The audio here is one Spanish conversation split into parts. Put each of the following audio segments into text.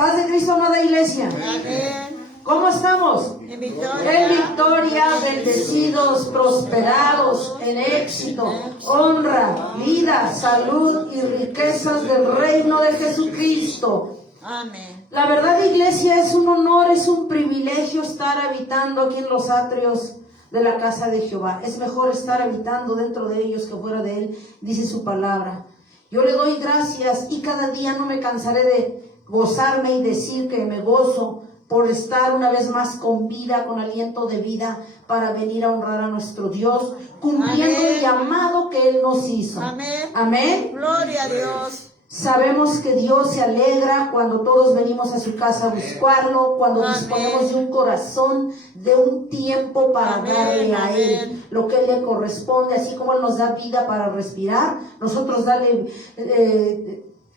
Paz de Cristo, amada iglesia. Amén. ¿Cómo estamos? En victoria. En victoria, bendecidos, prosperados, en éxito, honra, vida, salud y riquezas del reino de Jesucristo. Amén. La verdad, iglesia, es un honor, es un privilegio estar habitando aquí en los atrios de la casa de Jehová. Es mejor estar habitando dentro de ellos que fuera de él, dice su palabra. Yo le doy gracias y cada día no me cansaré de gozarme y decir que me gozo por estar una vez más con vida, con aliento de vida, para venir a honrar a nuestro Dios, cumpliendo Amén. el llamado que Él nos hizo. Amén. Amén. Gloria a Dios. Sabemos que Dios se alegra cuando todos venimos a su casa a buscarlo, cuando Amén. disponemos de un corazón, de un tiempo para Amén, darle a Él amén. lo que Él le corresponde, así como Él nos da vida para respirar, nosotros darle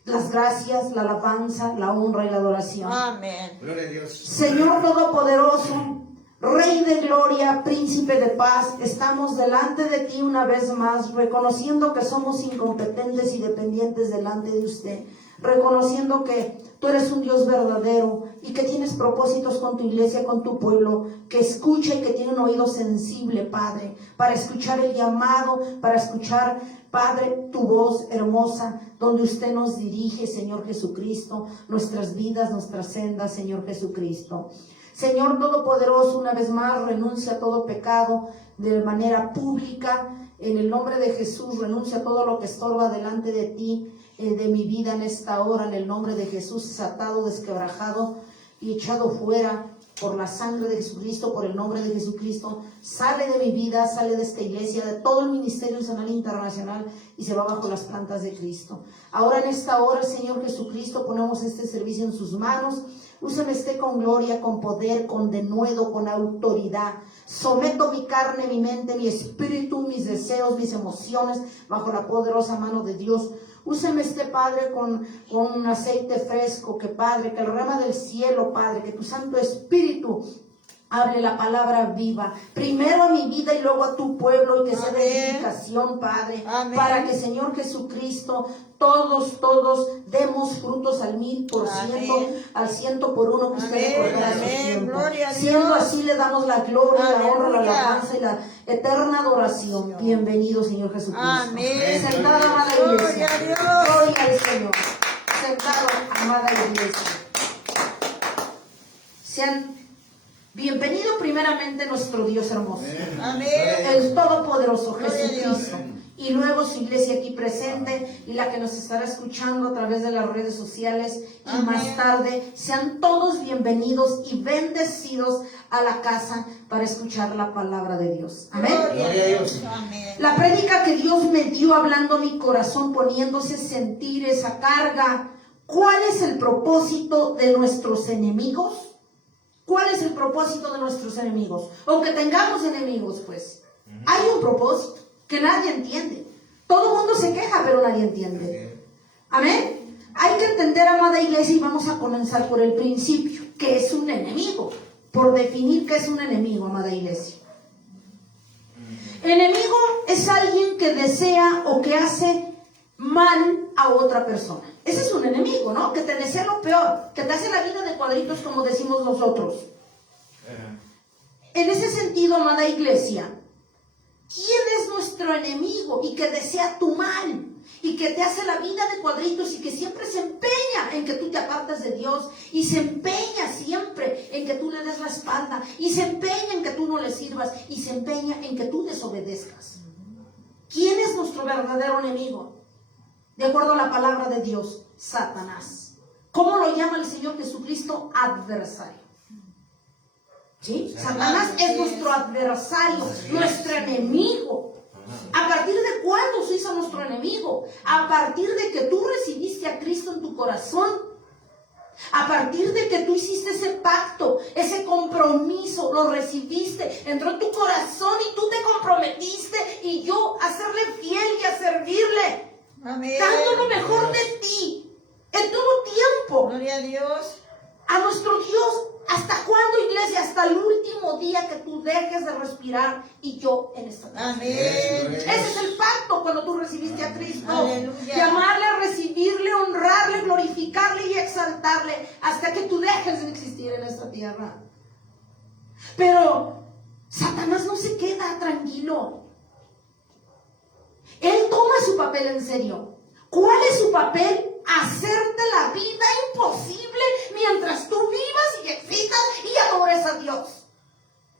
las gracias, la alabanza, la honra y la adoración. Amén. Gloria a Dios. Señor Todopoderoso, Rey de gloria, Príncipe de paz, estamos delante de ti una vez más, reconociendo que somos incompetentes y dependientes delante de usted, reconociendo que tú eres un Dios verdadero y que tienes propósitos con tu iglesia, con tu pueblo, que escucha y que tiene un oído sensible, Padre, para escuchar el llamado, para escuchar, Padre, tu voz hermosa, donde usted nos dirige, Señor Jesucristo, nuestras vidas, nuestras sendas, Señor Jesucristo. Señor Todopoderoso, una vez más renuncia a todo pecado de manera pública. En el nombre de Jesús, renuncia a todo lo que estorba delante de ti, de mi vida en esta hora. En el nombre de Jesús, es atado, desquebrajado y echado fuera por la sangre de Jesucristo, por el nombre de Jesucristo. Sale de mi vida, sale de esta iglesia, de todo el ministerio nacional e internacional y se va bajo las plantas de Cristo. Ahora en esta hora, Señor Jesucristo, ponemos este servicio en sus manos. Úseme esté con gloria, con poder, con denuedo, con autoridad. Someto mi carne, mi mente, mi espíritu, mis deseos, mis emociones bajo la poderosa mano de Dios. Úseme este, Padre, con un aceite fresco, que Padre, que el rama del cielo, Padre, que tu Santo Espíritu hable la palabra viva, primero a mi vida y luego a tu pueblo, y que sea de Amén. edificación, Padre, Amén. para que, Señor Jesucristo, todos demos frutos al 1000%, Amén. al 100 por uno, que usted Amén, recordará su amén. tiempo. Gloria a Dios. Siendo así, le damos la gloria, la honra, la Aleluya. alabanza y la eterna adoración. Bienvenido, Señor Jesucristo. Amén. Sentado, amada Gloria iglesia. a Dios. Gloria al Señor. Sentado, amada iglesia. Sean bienvenido primeramente nuestro Dios hermoso, Amén. el Todopoderoso Gloria a Dios. Jesucristo, y luego su iglesia aquí presente y la que nos estará escuchando a través de las redes sociales, y Amén. más tarde. Sean todos bienvenidos y bendecidos a la casa para escuchar la palabra de Dios. Amén. Gloria a Dios. Amén. La prédica que Dios me dio hablando a mi corazón, poniéndose sentir esa carga. ¿Cuál es el propósito de nuestros enemigos? ¿Cuál es el propósito de nuestros enemigos? O que tengamos enemigos, pues. Hay un propósito que nadie entiende. Todo el mundo se queja, pero nadie entiende. Amén. Hay que entender, amada iglesia, y vamos a comenzar por el principio, que es un enemigo. Por definir qué es un enemigo, amada iglesia. Enemigo es alguien que desea o que hace mal a otra persona. Ese es un enemigo, ¿no? Que te desea lo peor, que te hace la vida de cuadritos, como decimos nosotros. En ese sentido, amada iglesia, ¿quién es nuestro enemigo y que desea tu mal? Y que te hace la vida de cuadritos y que siempre se empeña en que tú te apartes de Dios, y se empeña siempre en que tú le des la espalda, y se empeña en que tú no le sirvas, y se empeña en que tú desobedezcas. ¿Quién es nuestro verdadero enemigo? De acuerdo a la palabra de Dios, Satanás. ¿Cómo lo llama el Señor Jesucristo? Adversario. ¿Sí? Satanás es nuestro adversario, nuestro enemigo. ¿A partir de cuándo se hizo nuestro enemigo? A partir de que tú recibiste a Cristo en tu corazón. A partir de que tú hiciste ese pacto, ese compromiso, lo recibiste, entró en tu corazón y tú te comprometiste y yo a serle fiel y a servirle. Amén. Dando lo mejor de ti en todo tiempo Gloria a Dios. a nuestro Dios. ¿Hasta cuándo, iglesia? Hasta el último día que tú dejes de respirar y yo en esta tierra. Amén. Ese es el pacto cuando tú recibiste a Cristo. Aleluya. Llamarle, recibirle, honrarle, glorificarle y exaltarle hasta que tú dejes de existir en esta tierra. Pero Satanás no se queda tranquilo. Él toma su papel en serio. ¿Cuál es su papel? Hacerte la vida imposible mientras tú vivas y existas y adores a Dios.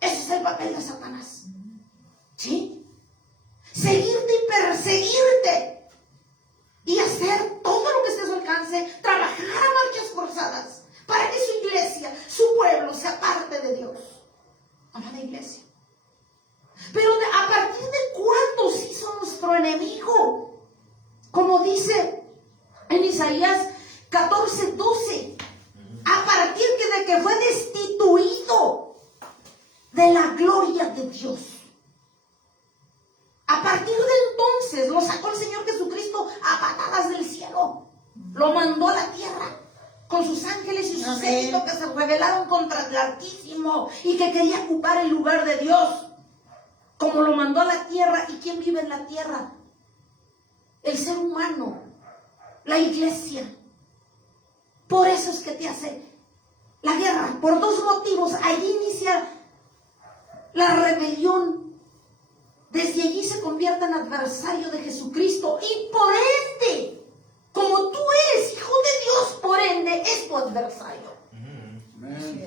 Ese es el papel de Satanás. ¿Sí? Seguirte y perseguirte. Y hacer todo lo que esté a su alcance. Trabajar a marchas forzadas para que su iglesia, su pueblo, sea parte de Dios. Amada iglesia. Pero ¿a partir de cuándo se hizo nuestro enemigo? Como dice en Isaías 14:12, a partir de que fue destituido de la gloria de Dios. A partir de entonces lo sacó el Señor Jesucristo a patadas del cielo. Lo mandó a la tierra con sus ángeles y sus séquitos que se rebelaron contra el Altísimo y que quería ocupar el lugar de Dios. Como lo mandó a la tierra. ¿Y quién vive en la tierra? El ser humano, la iglesia. Por eso es que te hace la guerra, por dos motivos. Allí inicia la rebelión. Desde allí se convierte en adversario de Jesucristo. Y por ende, como tú eres hijo de Dios, por ende es tu adversario.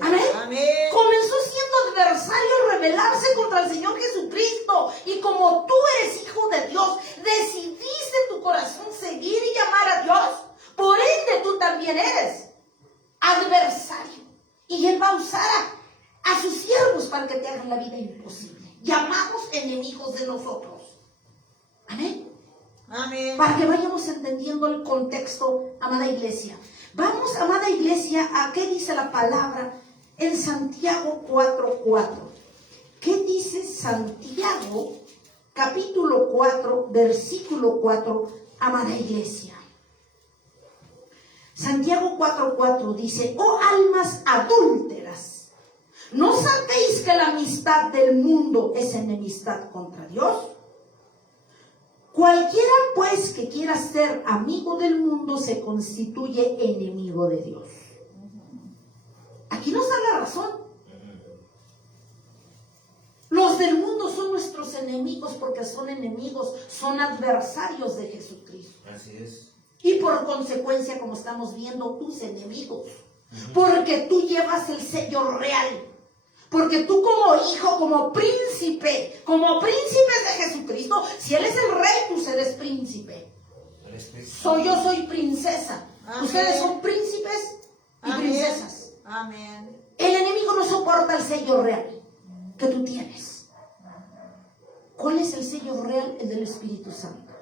Amén. Amén. Comenzó siendo adversario al rebelarse contra el Señor Jesucristo. Y como tú eres hijo de Dios, decidiste en tu corazón seguir y llamar a Dios, por ende tú también eres adversario. Y Él va a usar a sus siervos para que te hagan la vida imposible. Llamados enemigos de nosotros. Amén. Amén. Para que vayamos entendiendo el contexto, amada iglesia. Vamos, amada iglesia, a qué dice la palabra en Santiago 4:4. ¿Qué dice Santiago, capítulo 4, versículo 4, amada iglesia? Santiago 4:4 dice: oh almas adúlteras, ¿no sabéis que la amistad del mundo es enemistad contra Dios? Cualquiera pues que quiera ser amigo del mundo se constituye enemigo de Dios. Aquí nos da la razón. Los del mundo son nuestros enemigos porque son enemigos, son adversarios de Jesucristo. Así es. Y por consecuencia, como estamos viendo, tus enemigos. Porque tú llevas el sello real. Porque tú como hijo, como príncipe de Jesucristo, si Él es el rey, tú eres príncipe. Yo soy princesa. Amén. Ustedes son príncipes y Amén. princesas. Amén. El enemigo no soporta el sello real que tú tienes. ¿Cuál es el sello real? El del Espíritu Santo.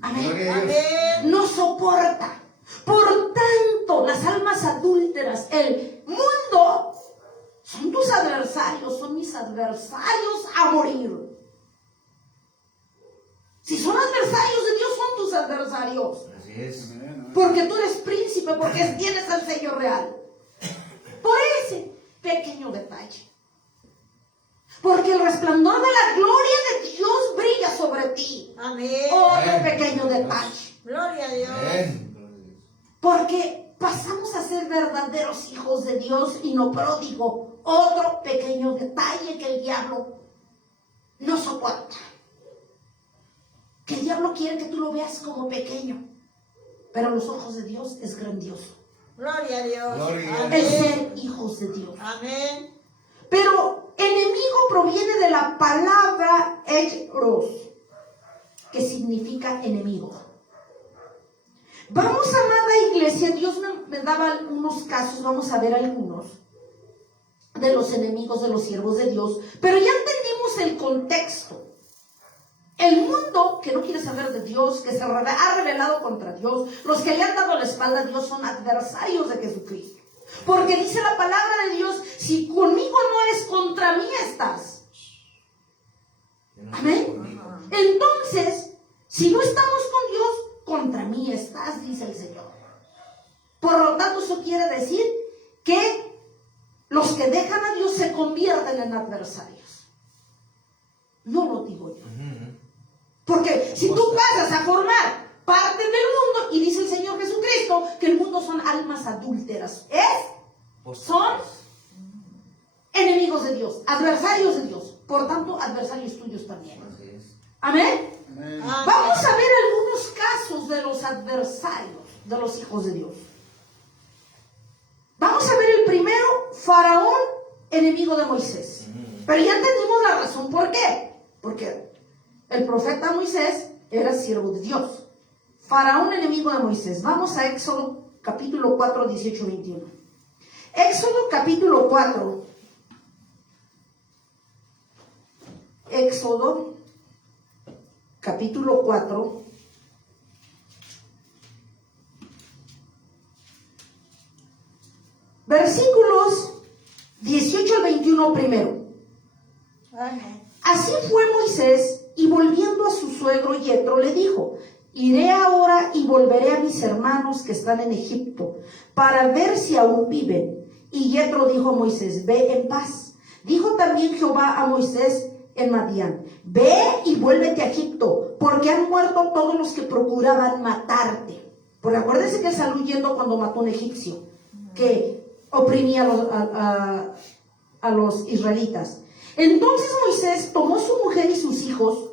Amén. Amén. No soporta. Por tanto, las almas adúlteras, el mundo, son tus adversarios, son mis adversarios a morir. Si son adversarios de Dios, son tus adversarios. Así es. Porque tú eres príncipe, porque tienes el sello real. Por ese pequeño detalle. Porque el resplandor de la gloria de Dios brilla sobre ti. Amén. Otro pequeño detalle. Gloria a Dios. Amén. Porque pasamos a ser verdaderos hijos de Dios y no pródigo. Otro pequeño detalle que el diablo no soporta. Que el diablo quiere que tú lo veas como pequeño. Pero a los ojos de Dios es grandioso. Gloria a Dios. Gloria a El Amén. ser hijos de Dios. Amén. Pero enemigo proviene de la palabra eros, que significa enemigo. Vamos, amada iglesia, Dios me daba unos casos, vamos a ver algunos de los enemigos de los siervos de Dios, pero ya entendimos el contexto. El mundo que no quiere saber de Dios, que se ha rebelado contra Dios, los que le han dado la espalda a Dios son adversarios de Jesucristo. Porque dice la palabra de Dios: si conmigo no eres, contra mí estás. Amén. Entonces, si no estamos con Dios, contra mí estás, dice el Señor. Por lo tanto, eso quiere decir que los que dejan a Dios se convierten en adversarios. No lo digo yo. Porque si tú pasas a formar parte del mundo, y dice el Señor Jesucristo que el mundo son almas adúlteras. Son enemigos de Dios, adversarios de Dios. Por tanto, adversarios tuyos también. Amén. Amén. Vamos a ver algunos casos de los adversarios de los hijos de Dios. Vamos a ver el primero, Faraón, enemigo de Moisés. Pero ya entendimos la razón por qué. Porque el profeta Moisés era siervo de Dios. Faraón, enemigo de Moisés. Vamos a Éxodo capítulo 4, 18, 21. Éxodo capítulo 4. Éxodo capítulo 4. Versículos 18 al 21 primero. Amén. Así fue Moisés, y volviendo a su suegro Yetro le dijo: iré ahora y volveré a mis hermanos que están en Egipto, para ver si aún viven. Y Yetro dijo a Moisés: ve en paz. Dijo también Jehová a Moisés en Madián: ve y vuélvete a Egipto, porque han muerto todos los que procuraban matarte. Porque acuérdense que él salió huyendo cuando mató a un egipcio que oprimía a los israelitas. Entonces Moisés tomó su mujer y sus hijos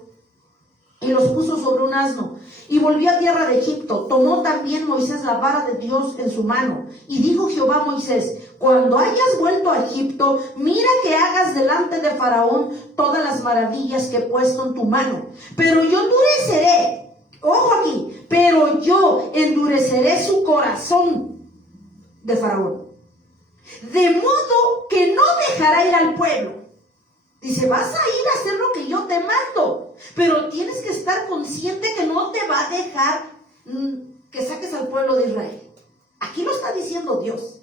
y los puso sobre un asno y volvió a tierra de Egipto. Tomó también Moisés la vara de Dios en su mano. Y dijo Jehová a Moisés: cuando hayas vuelto a Egipto, mira que hagas delante de Faraón todas las maravillas que he puesto en tu mano. Pero yo endureceré, ojo aquí, pero yo endureceré su corazón de Faraón, de modo que no dejará ir al pueblo. Dice: vas a ir a hacer lo que yo te mando, pero tienes que estar consciente que no te va a dejar que saques al pueblo de Israel. Aquí lo está diciendo Dios.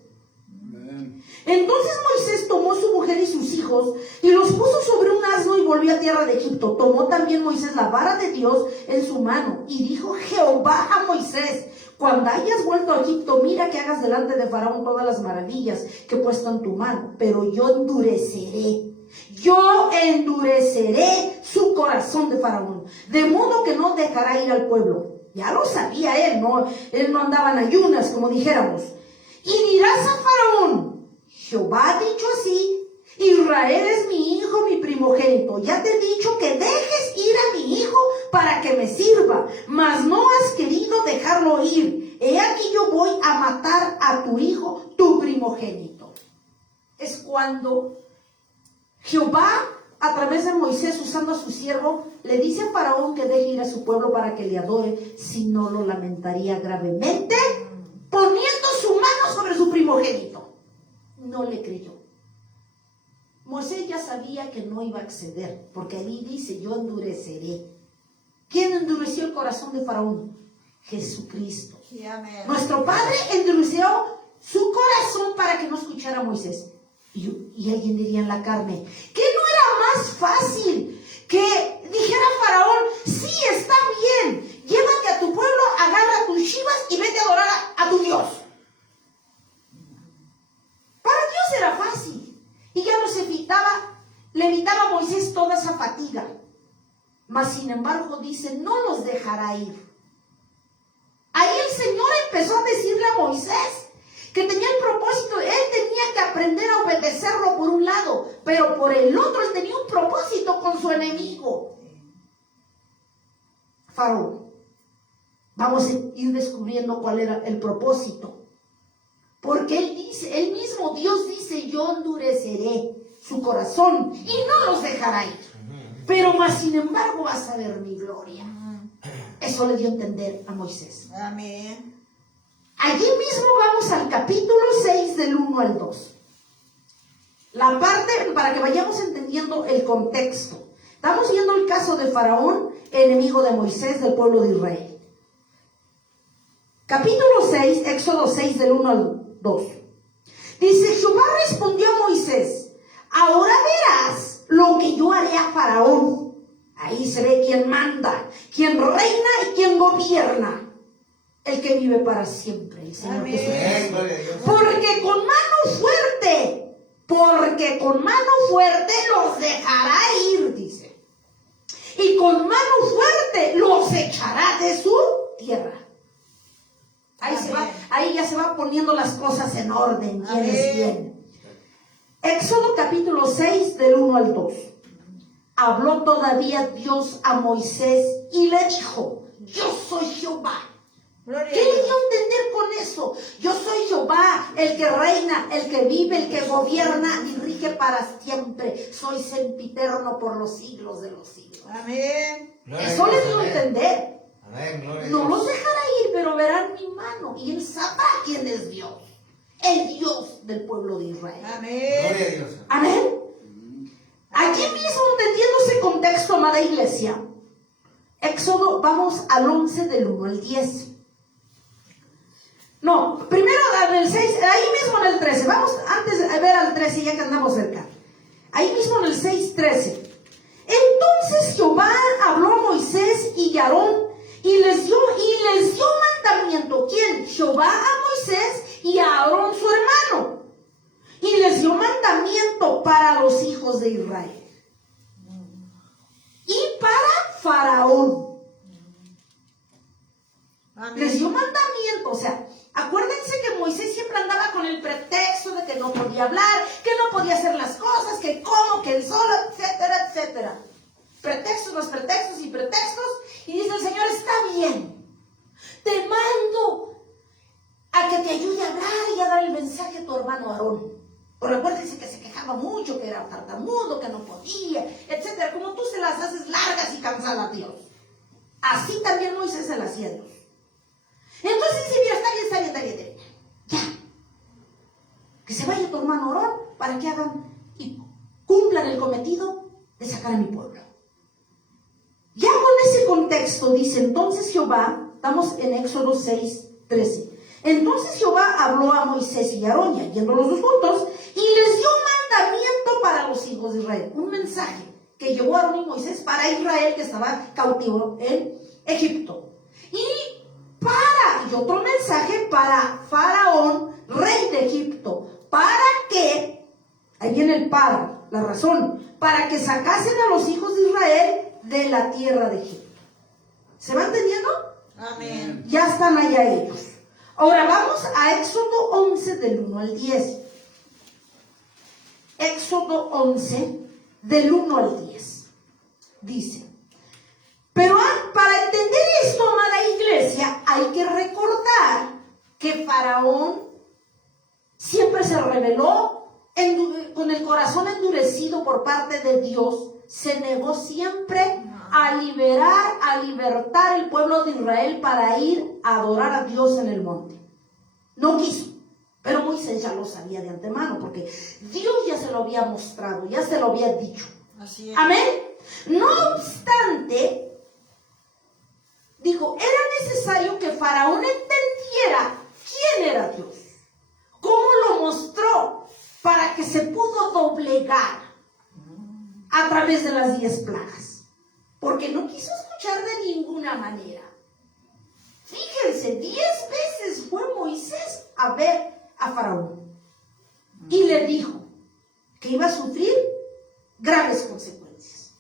Amen. Entonces Moisés tomó su mujer y sus hijos y los puso sobre un asno y volvió a tierra de Egipto. Tomó también Moisés la vara de Dios en su mano y dijo Jehová a Moisés: cuando hayas vuelto a Egipto, mira que hagas delante de Faraón todas las maravillas que he puesto en tu mano, pero yo endureceré su corazón de Faraón, de modo que no dejará ir al pueblo. Ya lo sabía él no andaba en ayunas, como dijéramos. Y dirás a Faraón: Jehová ha dicho así: Israel es mi hijo, mi primogénito. Ya te he dicho que dejes ir a mi hijo para que me sirva, mas no has querido dejarlo ir. He aquí yo voy a matar a tu hijo, tu primogénito. Es cuando Jehová, a través de Moisés, usando a su siervo, le dice a Faraón que deje ir a su pueblo para que le adore, si no lo lamentaría gravemente, poniendo su mano sobre su primogénito. No le creyó. Moisés ya sabía que no iba a acceder, porque ahí dice: yo endureceré. ¿Quién endureció el corazón de Faraón? Jesucristo. Sí, amén. Nuestro Padre endureció su corazón para que no escuchara a Moisés. Y alguien diría en la carne: ¿qué no era más fácil que dijera Faraón: sí, está bien, llévate a tu pueblo, agarra tus chivas y vete a adorar a tu Dios? Para Dios era fácil, y ya le evitaba a Moisés toda esa fatiga. Mas sin embargo dice: no los dejará ir. Ahí el Señor empezó a decirle a Moisés que tenía el propósito, él tenía que aprender a obedecerlo por un lado, pero por el otro él tenía un propósito con su enemigo, Faraón. Vamos a ir descubriendo cuál era el propósito, porque él mismo, Dios dice: yo endureceré su corazón y no los dejará ir, pero más sin embargo vas a ver mi gloria. Eso le dio a entender a Moisés. Amén. Allí mismo vamos al capítulo 6 del 1 al 2. La parte, para que vayamos entendiendo el contexto. Estamos viendo el caso de Faraón, enemigo de Moisés, del pueblo de Israel. Capítulo 6, Éxodo 6 del 1 al 2. Dice: Jehová respondió a Moisés: ahora verás lo que yo haré a Faraón. Ahí se ve quién manda, quién reina y quién gobierna. El que vive para siempre, el Señor Jesucristo. Porque con mano fuerte los dejará ir, dice. Y con mano fuerte los echará de su tierra. Ahí ya se va poniendo las cosas en orden. ¿Quién es quién? Éxodo capítulo 6 del 1 al 2. Habló todavía Dios a Moisés y le dijo: yo soy Jehová. Gloria ¿Qué a le Dios. dio a entender con eso? Yo soy Jehová, el que reina, el que vive, el que gobierna y rige para siempre. Soy sempiterno por los siglos de los siglos. Amén. Eso le dio a entender. Amén, gloria a No Dios. los dejará ir, pero verán mi mano y él sabrá quién es Dios. El Dios del pueblo de Israel. Amén. Gloria a Dios. Amén. Aquí mismo, entendiendo ese contexto, amada iglesia, Éxodo, vamos al 11 del 1 al 10. No, primero en el 6, ahí mismo en el 13. Vamos antes de ver al 13, ya que andamos cerca. Ahí mismo en el 6, 13. Entonces Jehová habló a Moisés y a Aarón y les dio mandamiento. ¿Quién? Jehová a Moisés y a Aarón su hermano. Y les dio mandamiento para los hijos de Israel. Y para Faraón. Les dio mandamiento. O sea, acuérdense que Moisés siempre andaba con el pretexto de que no podía hablar, que no podía hacer las cosas, que cómo, que él solo, etcétera, etcétera. Pretextos, los pretextos y pretextos. Y dice el Señor: está bien, te mando a que te ayude a hablar y a dar el mensaje a tu hermano Aarón. Pero acuérdense que se quejaba mucho, que era tartamudo, que no podía, etcétera. Como tú se las haces largas y cansadas a Dios, así también Moisés se las hacía a Dios. Entonces dice: mira, está bien. Ya. Que se vaya tu hermano Aarón para que hagan y cumplan el cometido de sacar a mi pueblo. Ya con ese contexto dice: entonces Jehová, estamos en Éxodo 6, 13. Entonces Jehová habló a Moisés y a Aarón, yendo los dos juntos, y les dio un mandamiento para los hijos de Israel. Un mensaje que llevó a Aarón y Moisés para Israel, que estaba cautivo en Egipto. Y otro mensaje para Faraón, rey de Egipto, para que, ahí viene el para, la razón, para que sacasen a los hijos de Israel de la tierra de Egipto. ¿Se va entendiendo? Amén. Ya están allá ellos. Ahora vamos a Éxodo 11 del 1 al 10. Éxodo 11 del 1 al 10. Dice: pero para entender esto, amada iglesia, hay que recordar que Faraón siempre se rebeló con el corazón endurecido por parte de Dios. Se negó siempre a libertar el pueblo de Israel para ir a adorar a Dios en el monte. No quiso, pero Moisés ya lo sabía de antemano, porque Dios ya se lo había mostrado, ya se lo había dicho. Así es. Amén. No obstante, dijo, era necesario que Faraón entendiera quién era Dios, cómo lo mostró, para que se pudo doblegar a través de las 10 plagas, porque no quiso escuchar de ninguna manera. Fíjense, 10 veces fue Moisés a ver a Faraón y le dijo que iba a sufrir graves consecuencias.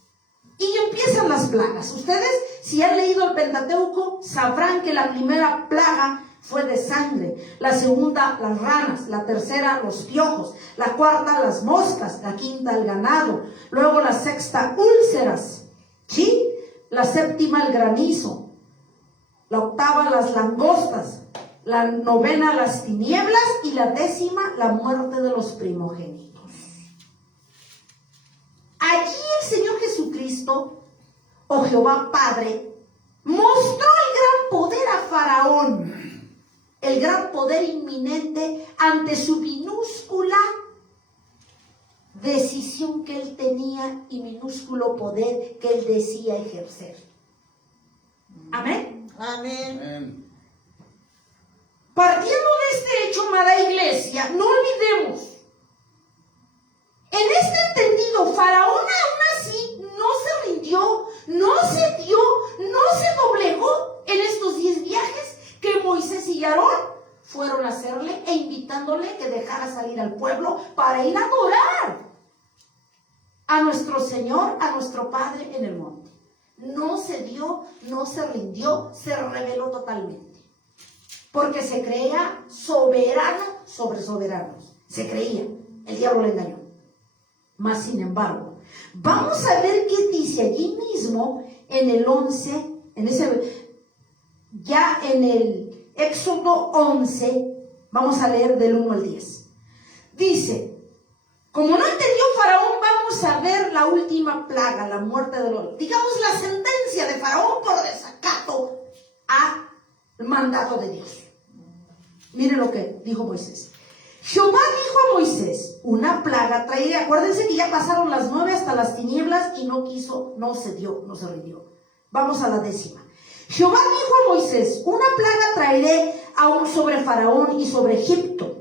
Y empiezan las plagas. Ustedes, si han leído el Pentateuco, sabrán que la primera plaga fue de sangre, la segunda las ranas, la tercera los piojos, la cuarta las moscas, la quinta el ganado, luego la sexta úlceras, ¿sí? La séptima el granizo, la octava las langostas, la novena las tinieblas y la 10ª la muerte de los primogénitos. Allí el Señor Jesucristo, o Jehová Padre, mostró el gran poder a Faraón, el gran poder inminente ante su minúscula decisión que él tenía y minúsculo poder que él decía ejercer. Amén. Amén. Partiendo de este hecho, amada iglesia, no olvidemos, en este entendido, Faraón aún así no se rindió, no se dio, no se doblegó en estos 10 viajes que Moisés y Aarón fueron a hacerle e invitándole que dejara salir al pueblo para ir a adorar a nuestro Señor, a nuestro Padre en el monte. No se dio, no se rindió, se rebeló totalmente. porque se creía soberano sobre soberanos. Se creía, el diablo le engañó. Mas sin embargo, vamos a ver qué dice allí mismo en el 11, ya en el Éxodo 11, vamos a leer del 1 al 10. Dice, como no entendió Faraón, vamos a ver la última plaga, la muerte de los, digamos la sentencia de Faraón por desacato al mandato de Dios. Miren lo que dijo Moisés. Jehová dijo a Moisés, una plaga traeré. Acuérdense que ya pasaron las 9 hasta las tinieblas y no quiso, no se rindió. Vamos a la 10ª. Jehová dijo a Moisés, una plaga traeré aún sobre Faraón y sobre Egipto,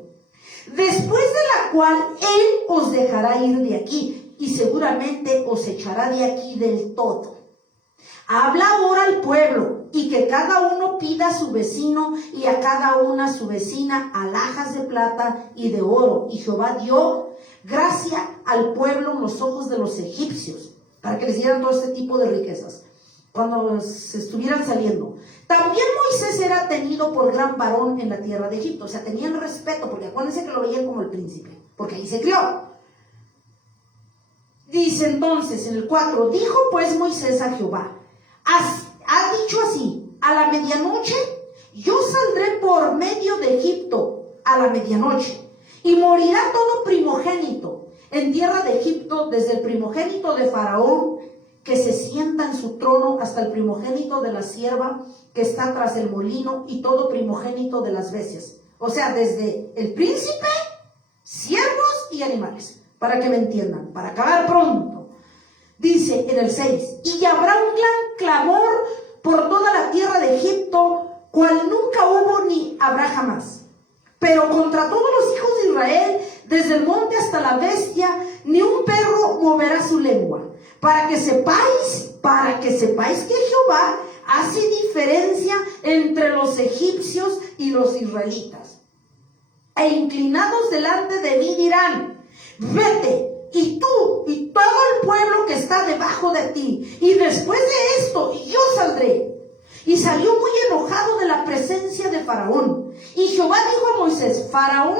después de la cual él os dejará ir de aquí y seguramente os echará de aquí del todo. Habla ahora al pueblo y que cada uno pida a su vecino y a cada una a su vecina alhajas de plata y de oro. Y Jehová dio gracia al pueblo en los ojos de los egipcios para que les dieran todo este tipo de riquezas cuando se estuvieran saliendo. También Moisés era tenido por gran varón en la tierra de Egipto. O sea, tenían respeto porque acuérdense que lo veían como el príncipe, porque ahí se crió. Dice entonces en el 4, dijo pues Moisés a Jehová, ha dicho así, a la medianoche yo saldré por medio de Egipto a la medianoche, y morirá todo primogénito en tierra de Egipto, desde el primogénito de Faraón que se sienta en su trono hasta el primogénito de la sierva que está tras el molino y todo primogénito de las bestias. O sea, desde el príncipe, siervos y animales, para que me entiendan, para acabar pronto. Dice en el 6, y habrá un gran clamor por toda la tierra de Egipto, cual nunca hubo ni habrá jamás. Pero contra todos los hijos de Israel, desde el monte hasta la bestia, ni un perro moverá su lengua. Para que sepáis que Jehová hace diferencia entre los egipcios y los israelitas. E inclinados delante de mí dirán, vete, y tú y todo el pueblo que está debajo de ti, y después de esto yo saldré. Y salió muy enojado de la presencia de Faraón. Y Jehová dijo a Moisés, Faraón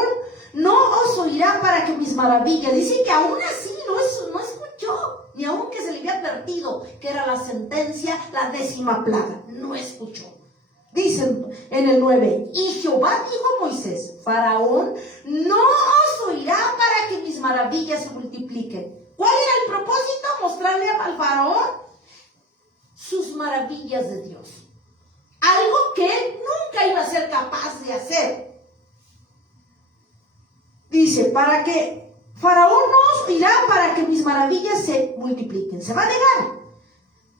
no os oirá para que mis maravillas. Dice que aún así no escuchó, ni aun que se le había advertido que era la sentencia, la 10ª plaga, no escuchó. Dicen en el 9, y Jehová dijo a Moisés, Faraón no os oirá para que mis maravillas se multipliquen. ¿Cuál era el propósito? Mostrarle al Faraón sus maravillas de Dios. Algo que él nunca iba a ser capaz de hacer. Dice, para que Faraón no os oirá para que mis maravillas se multipliquen. Se va a negar.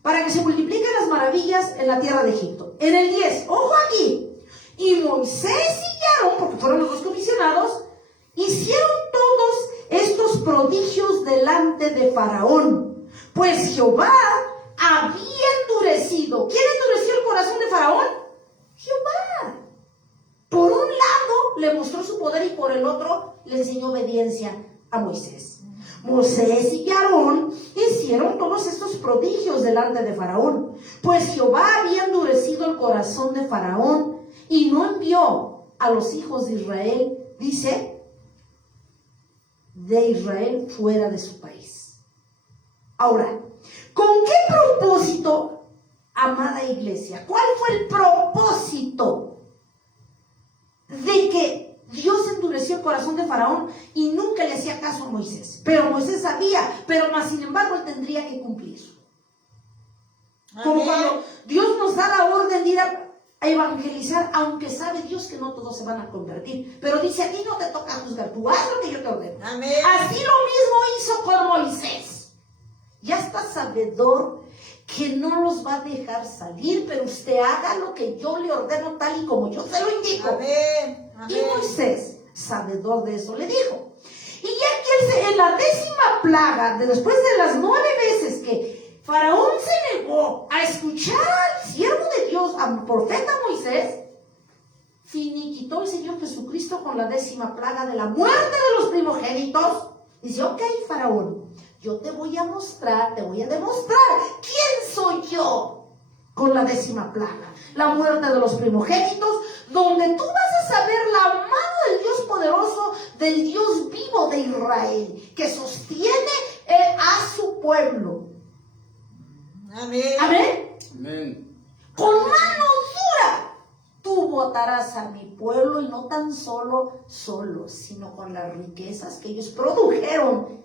Para que se multipliquen las maravillas en la tierra de Egipto. En el 10, ojo aquí, y Moisés y Aarón, porque fueron los dos comisionados, hicieron todos estos prodigios delante de Faraón, pues Jehová había endurecido. ¿Quién endureció el corazón de Faraón? Jehová. Por un lado le mostró su poder y por el otro le enseñó obediencia a Moisés. Moisés y Aarón hicieron todos estos prodigios delante de Faraón, pues Jehová había endurecido el corazón de Faraón y no envió a los hijos de Israel, dice, de Israel fuera de su país. Ahora, ¿con qué propósito, amada iglesia? ¿Cuál fue el propósito de que Dios endureció el corazón de Faraón y nunca le hacía caso a Moisés? Pero Moisés sabía, pero más sin embargo él tendría que cumplir. Como cuando Dios nos da la orden de ir a evangelizar, aunque sabe Dios que no todos se van a convertir, pero dice, a ti no te toca juzgar, tú haz lo que yo te ordeno. Amén. Así lo mismo hizo con Moisés. Ya está sabedor que no los va a dejar salir, pero usted haga lo que yo le ordeno tal y como yo se lo indico. Amén. Amén. Y Moisés, sabedor de eso, le dijo. Y ya que en la 10ª plaga, después de las 9 veces que Faraón se negó a escuchar al siervo de Dios, al profeta Moisés, finiquitó el Señor Jesucristo con la 10ª plaga de la muerte de los primogénitos. Dice, ok, Faraón, yo te voy a demostrar quién soy yo. con la 10ª plaga, la muerte de los primogénitos, donde tú vas a saber la mano del Dios poderoso, del Dios vivo de Israel, que sostiene a su pueblo. Amén. Amén. Amén. Con mano dura tú botarás a mi pueblo, y no tan solo solos, sino con las riquezas que ellos produjeron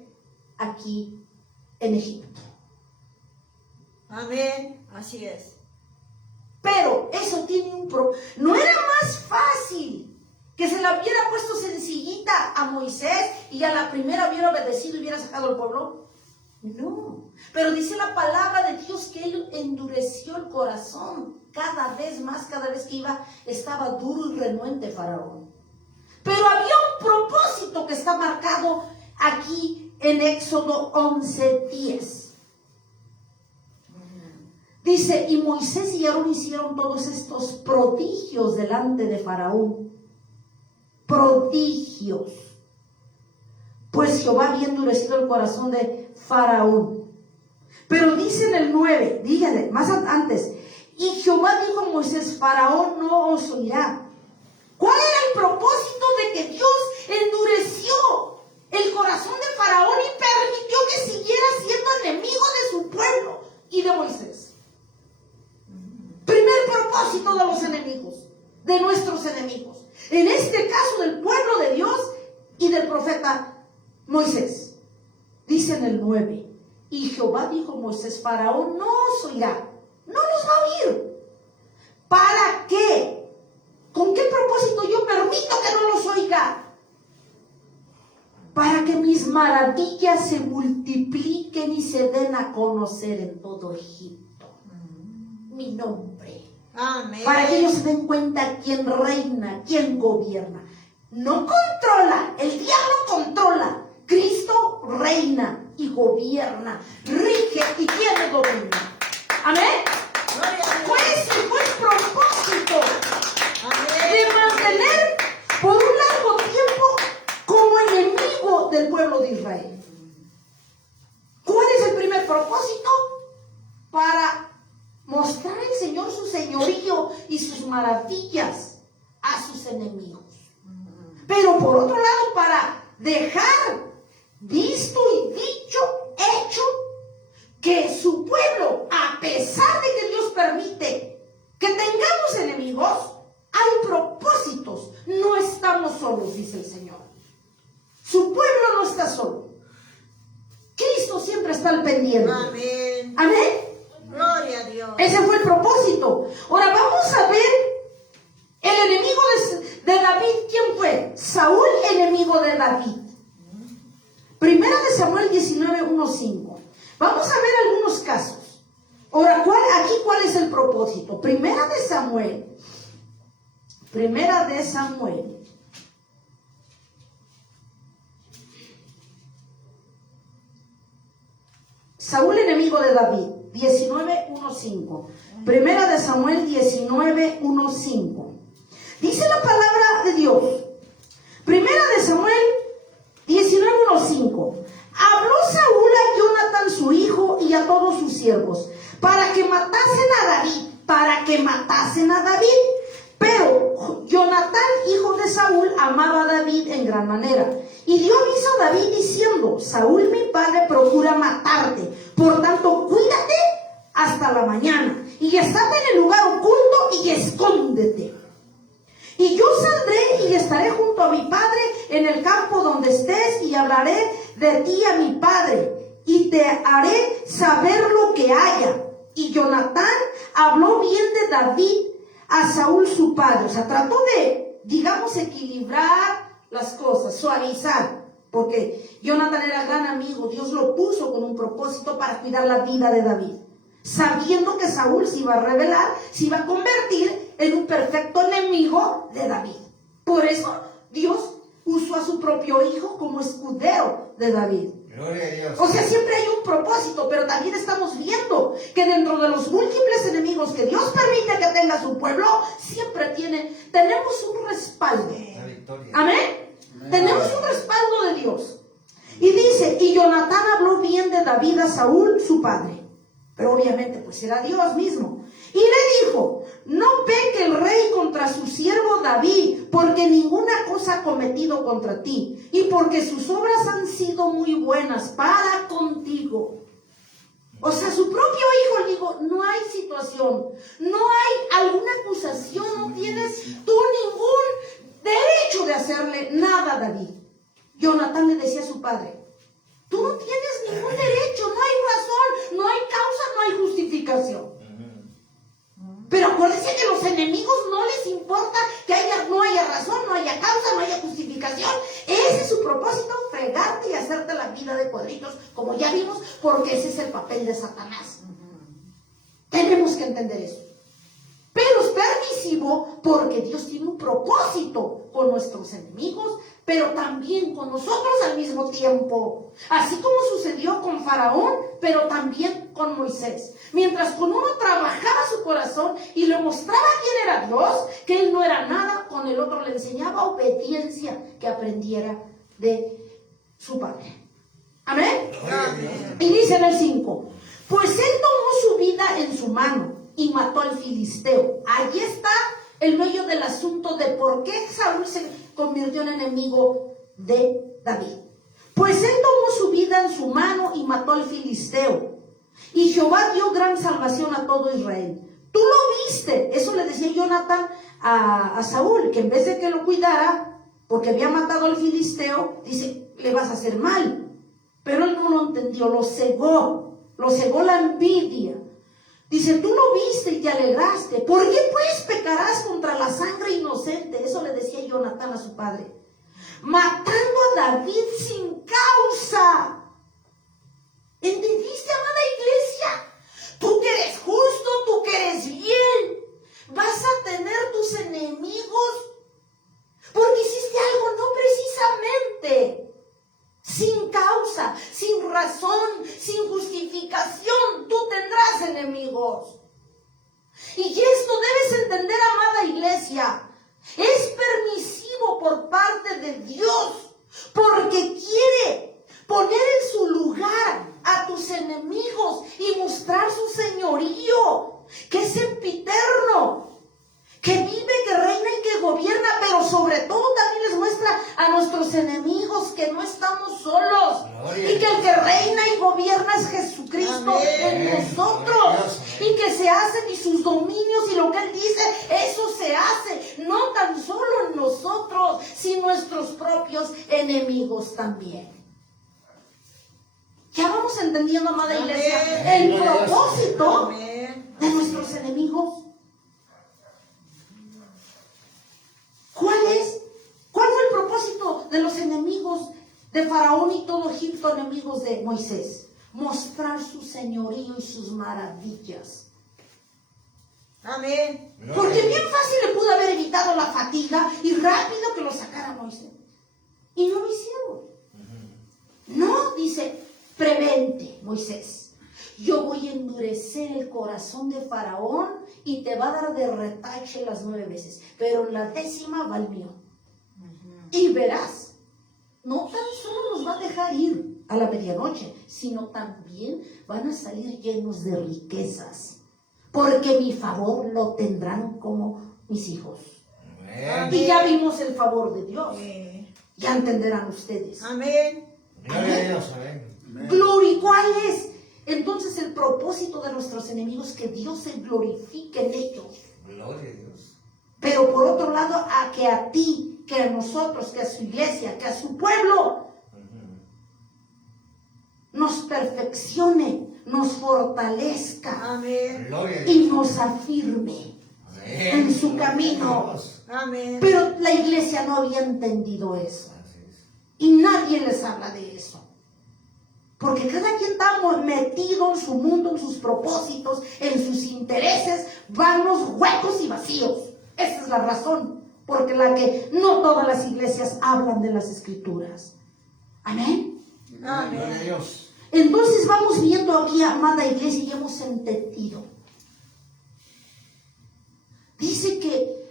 aquí en Egipto. Amén. Así es. Pero eso tiene un problema. ¿No era más fácil que se la hubiera puesto sencillita a Moisés y a la primera hubiera obedecido y hubiera sacado al pueblo? No. Pero dice la palabra de Dios que él endureció el corazón cada vez más, cada vez que iba, estaba duro y renuente Faraón. Pero había un propósito que está marcado aquí en Éxodo 11:10. Dice, y Moisés y Aarón hicieron todos estos prodigios delante de Faraón. Prodigios. Pues Jehová había endurecido el corazón de Faraón. Pero dice en el 9, díganle, más antes, y Jehová dijo a Moisés, Faraón no os oirá. ¿Cuál era el propósito de que Dios endureció el corazón de Faraón y permitió que siguiera siendo enemigo de su pueblo y de Moisés? Primer propósito de los enemigos, de nuestros enemigos. En este caso del pueblo de Dios y del profeta Moisés. Dice en el 9, y Jehová dijo a Moisés, Faraón no os oirá, no nos va a oír. ¿Para qué? ¿Con qué propósito yo permito que no los oiga? Para que mis maravillas se multipliquen y se den a conocer en todo Egipto mi nombre. Amén. Para que ellos se den cuenta quién reina, quién gobierna. No controla, el diablo controla. Cristo reina y gobierna, rige y tiene dominio. Amén. Gloria a Dios. Fue el propósito Amén. de mantener por un largo tiempo como enemigo del pueblo de Israel. ¿Cuál es el primer propósito? Para mostrar al Señor su señorío y sus maravillas a sus enemigos. Pero por otro lado, para dejar visto y dicho, hecho, que su pueblo, a pesar de que Dios permite que tengamos enemigos, hay propósitos. No estamos solos, dice el Señor. Su pueblo no está solo. Cristo siempre está al pendiente. Amén. Amén. Gloria a Dios. Ese fue el propósito. Ahora vamos a ver el enemigo de David. ¿Quién fue? Saúl, enemigo de David. Primera de Samuel 19:1-5. Vamos a ver algunos casos. Ahora, ¿cuál es el propósito? Primera de Samuel. Saúl, enemigo de David. 19:1-5. Primera de Samuel 19:1-5. Dice la palabra de Dios. Primera de Samuel 19:1-5. Habló Saúl a Jonatán su hijo y a todos sus siervos para que matasen a David. Pero Jonatán, hijo de Saúl, amaba a David en gran manera. Y dio aviso a David diciendo, Saúl mi padre procura matarte. Por tanto, cuídate hasta la mañana. Y estate en el lugar oculto y escóndete. Y yo saldré y estaré junto a mi padre en el campo donde estés y hablaré de ti a mi padre y te haré saber lo que haya. Y Jonatán habló bien de David a Saúl su padre. O sea, trató de, digamos, equilibrar las cosas, suavizar. Porque Jonatán era gran amigo. Dios lo puso con un propósito para cuidar la vida de David. Sabiendo que Saúl se iba a rebelar, se iba a convertir en un perfecto enemigo de David. Por eso Dios usó a su propio hijo como escudero de David. Gloria a Dios. O sea, siempre hay un propósito, pero también estamos viendo que dentro de los múltiples enemigos que Dios permite que tenga su pueblo, siempre tenemos un respaldo. La victoria. Amén. Tenemos un respaldo de Dios. Y dice, y Jonatán habló bien de David a Saúl, su padre. Pero obviamente, pues era Dios mismo. Y le dijo, no peque el rey contra su siervo David, porque ninguna cosa ha cometido contra ti, y porque sus obras han sido muy buenas para contigo. O sea, su propio hijo le dijo, no hay situación, no hay alguna acusación, no tienes tú ningún derecho de hacerle nada a David. Jonatán le decía a su padre, tú no tienes ningún derecho, no hay razón, no hay causa, no hay justificación. Pero acuérdense que a los enemigos no les importa que no haya razón, no haya causa, no haya justificación. Ese es su propósito, fregarte y hacerte la vida de cuadritos, como ya vimos, porque ese es el papel de Satanás. Tenemos que entender eso. Pero es permisivo porque Dios tiene un propósito con nuestros enemigos, pero también con nosotros al mismo tiempo. Así como sucedió con Faraón, pero también con Moisés. Mientras con uno trabajaba su corazón y le mostraba quién era Dios, que él no era nada, con el otro le enseñaba obediencia, que aprendiera de su padre. Amén. Amén. Y dice en el 5, pues él tomó su vida en su mano y mató al filisteo. Allí está el meollo del asunto de por qué Saúl se convirtió en enemigo de David. Pues él tomó su vida en su mano y mató al filisteo. Y Jehová dio gran salvación a todo Israel. Tú lo viste. Eso le decía Jonatán a Saúl, que en vez de que lo cuidara, porque había matado al filisteo, dice, le vas a hacer mal. Pero él no lo entendió, lo cegó la envidia. Dice, tú lo viste y te alegraste. ¿Por qué pues pecarás contra la sangre inocente? Eso le decía Jonatán a su padre. Matando a David sin causa. ¿Entendiste, amada iglesia? Tú que eres justo, tú que eres bien, vas a tener tus enemigos porque hiciste algo no precisamente. Sin causa, sin razón, sin justificación, tú tendrás enemigos. Y esto debes entender, amada iglesia, es permisivo por parte de Dios, porque quiere poner en su lugar a tus enemigos y mostrar su señorío, que es sempiterno, que vive, que reina y que gobierna, pero sobre todo también les muestra a nuestros enemigos que no estamos solos. Gloria. Y que el que reina y gobierna es Jesucristo. Amén. En nosotros. Y que se hacen y sus dominios y lo que Él dice, eso se hace. No tan solo en nosotros, sino nuestros propios enemigos también. Ya vamos entendiendo, amada iglesia, el propósito de nuestros enemigos. ¿Cuál fue el propósito de los enemigos de Faraón y todo Egipto, enemigos de Moisés? Mostrar su señorío y sus maravillas. Amén. Porque bien fácil le pudo haber evitado la fatiga y rápido que lo sacara Moisés. Y no lo hicieron. No, dice, prevente, Moisés. Yo voy a endurecer el corazón de Faraón y te va a dar de retache las 9 veces. Pero en la 10ª va el mío. Y verás, no tan solo nos va a dejar ir a la medianoche, sino también van a salir llenos de riquezas. Porque mi favor lo tendrán como mis hijos. Amén. Y ya vimos el favor de Dios. Ya entenderán ustedes. Amén. Gloria a Dios, amén. Gloria, ¿cuál es? Entonces el propósito de nuestros enemigos, que Dios se glorifique en ellos. Gloria a Dios. Pero por otro lado, a que a ti, que a nosotros, que a su iglesia, que a su pueblo, nos perfeccione, nos fortalezca. Amén. Y nos afirme. Amén. En su camino. Amén. Pero la iglesia no había entendido eso. Y nadie les habla de eso. Porque cada quien está metido en su mundo, en sus propósitos, en sus intereses, vanos, huecos y vacíos. Esa es la razón por la que no todas las iglesias hablan de las Escrituras. Amén. Amén. Gloria a Dios. Entonces vamos viendo aquí, amada iglesia, y hemos entendido. Dice que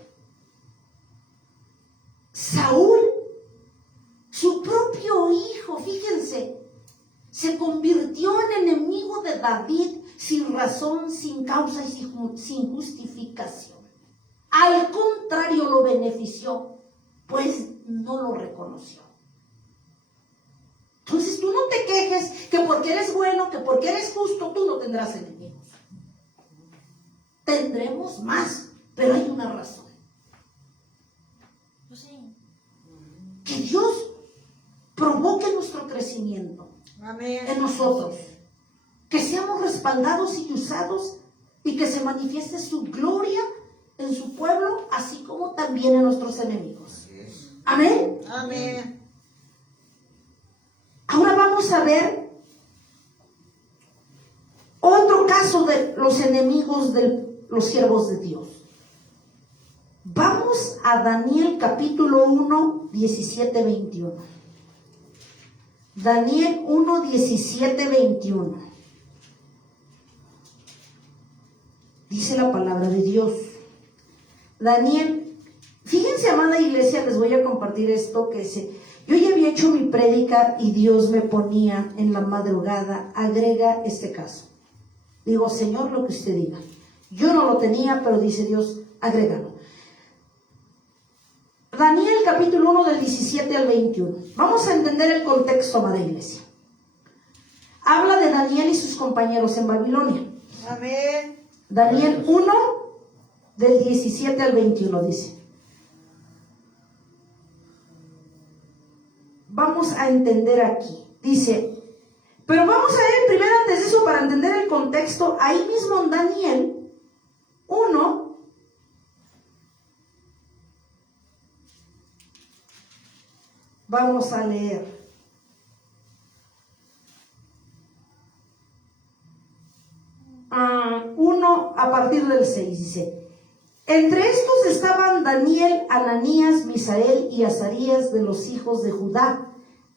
Saúl, su propio hijo, fíjense, se convirtió en enemigo de David sin razón, sin causa y sin justificación. Al contrario, lo benefició, pues no lo reconoció. Entonces tú no te quejes que porque eres bueno, que porque eres justo, tú no tendrás enemigos. Tendremos más, pero hay una razón. Pues sí. Que Dios provoque nuestro crecimiento Amén. en nosotros. Que seamos respaldados y usados y que se manifieste su gloria en su pueblo, así como también en nuestros enemigos. Así es. Amén. Amén. Ahora vamos a ver otro caso de los enemigos de los siervos de Dios. Vamos a Daniel capítulo 1, 17, 21. Daniel 1, 17, 21. Dice la palabra de Dios. Daniel, fíjense, amada iglesia, les voy a compartir esto que yo ya había hecho mi prédica y Dios me ponía en la madrugada, agrega este caso. Digo, Señor, lo que usted diga. Yo no lo tenía, pero dice Dios, agrégalo. Daniel capítulo 1 del 17 al 21. Vamos a entender el contexto, amada iglesia. Habla de Daniel y sus compañeros en Babilonia. Amén. Daniel 1 del 17 al 21 dice. Vamos a entender aquí. Dice, pero vamos a ver primero antes de eso para entender el contexto. Ahí mismo en Daniel 1, vamos a leer. 1 a partir del 6 dice. Entre estos estaban Daniel, Ananías, Misael y Azarías de los hijos de Judá.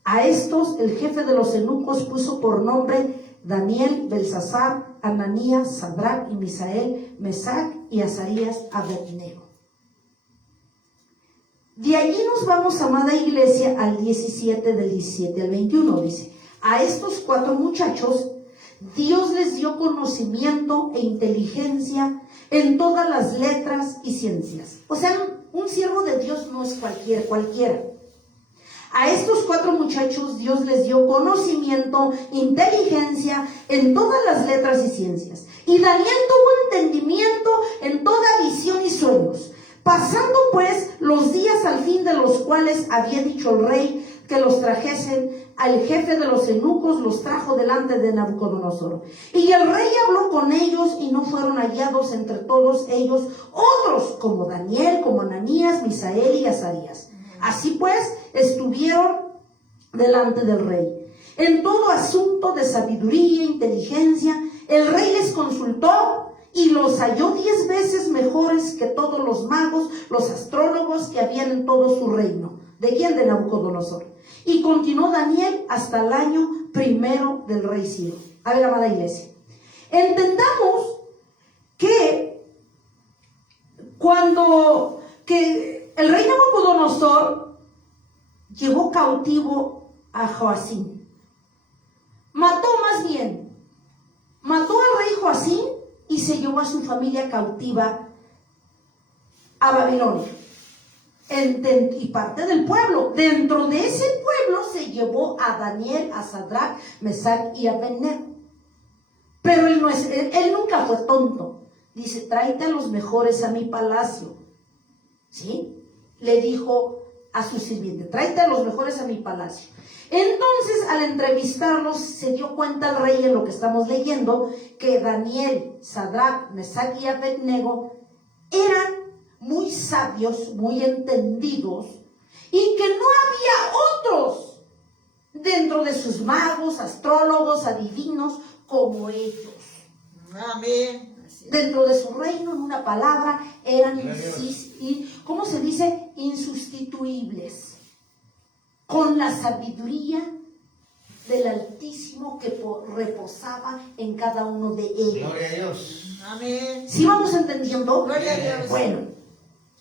A estos el jefe de los eunucos puso por nombre Daniel, Belsasar, Ananías, Sadrac y Misael, Mesac y Azarías, Abednego. De allí nos vamos, amada iglesia, al 17, del 17 al 21, dice. A estos 4 muchachos Dios les dio conocimiento e inteligencia en todas las letras y ciencias. O sea, un siervo de Dios no es cualquiera. A estos 4 muchachos Dios les dio conocimiento, inteligencia en todas las letras y ciencias. Y Daniel tuvo entendimiento en toda visión y sueños. Pasando pues los días al fin de los cuales había dicho el rey que los trajesen, al jefe de los eunucos los trajo delante de Nabucodonosor. Y el rey habló con ellos y no fueron hallados entre todos ellos otros como Daniel, como Ananías, Misael y Azarías. Así pues estuvieron delante del rey. En todo asunto de sabiduría e inteligencia, el rey les consultó y los halló 10 veces mejores que todos los magos, los astrólogos que habían en todo su reino. ¿De quién? De Nabucodonosor. Y continuó Daniel hasta el año 1 del rey Ciro. A ver, amada iglesia, entendamos que que el rey Nabucodonosor llevó cautivo a Joacim. Mató al rey Joacim y se llevó a su familia cautiva a Babilonia. Y parte del pueblo. Dentro de ese pueblo se llevó a Daniel, a Sadrac, Mesac y Abednego. Pero él nunca fue tonto. Dice, tráete a los mejores a mi palacio. ¿Sí? Le dijo a su sirviente, tráete a los mejores a mi palacio. Entonces, al entrevistarlos, se dio cuenta el rey en lo que estamos leyendo, que Daniel, Sadrac, Mesac y Abednego eran muy sabios, muy entendidos, y que no había otros dentro de sus magos, astrólogos, adivinos, como ellos. Amén. Dentro de su reino, en una palabra, eran, ¿cómo se dice? Insustituibles. Con la sabiduría del Altísimo que reposaba en cada uno de ellos. Gloria a Dios. Amén. ¿Sí vamos entendiendo? Gloria a Dios. Bueno,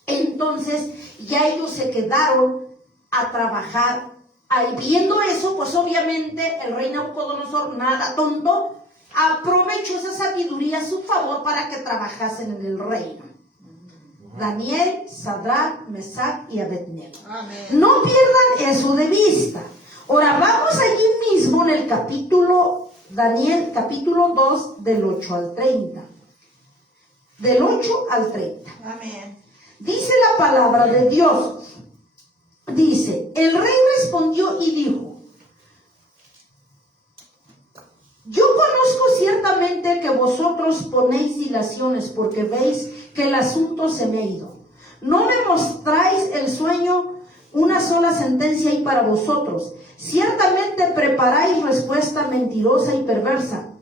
entonces ya ellos se quedaron a trabajar. Ahí, viendo eso, pues obviamente el rey Nabucodonosor, nada tonto, aprovechó esa sabiduría a su favor para que trabajasen en el reino. Daniel, Sadrach, Mesach y Abednego. Amén. No pierdan eso de vista. Ahora vamos allí mismo en el capítulo, Daniel, capítulo 2, del 8 al 30. Del 8 al 30. Amén. Dice la palabra de Dios. Dice, el rey respondió y dijo, yo conozco ciertamente que vosotros ponéis dilaciones porque veis que el asunto se me ha ido. No me mostráis el sueño, una sola sentencia hay para vosotros. Ciertamente preparáis respuesta mentirosa y perversa.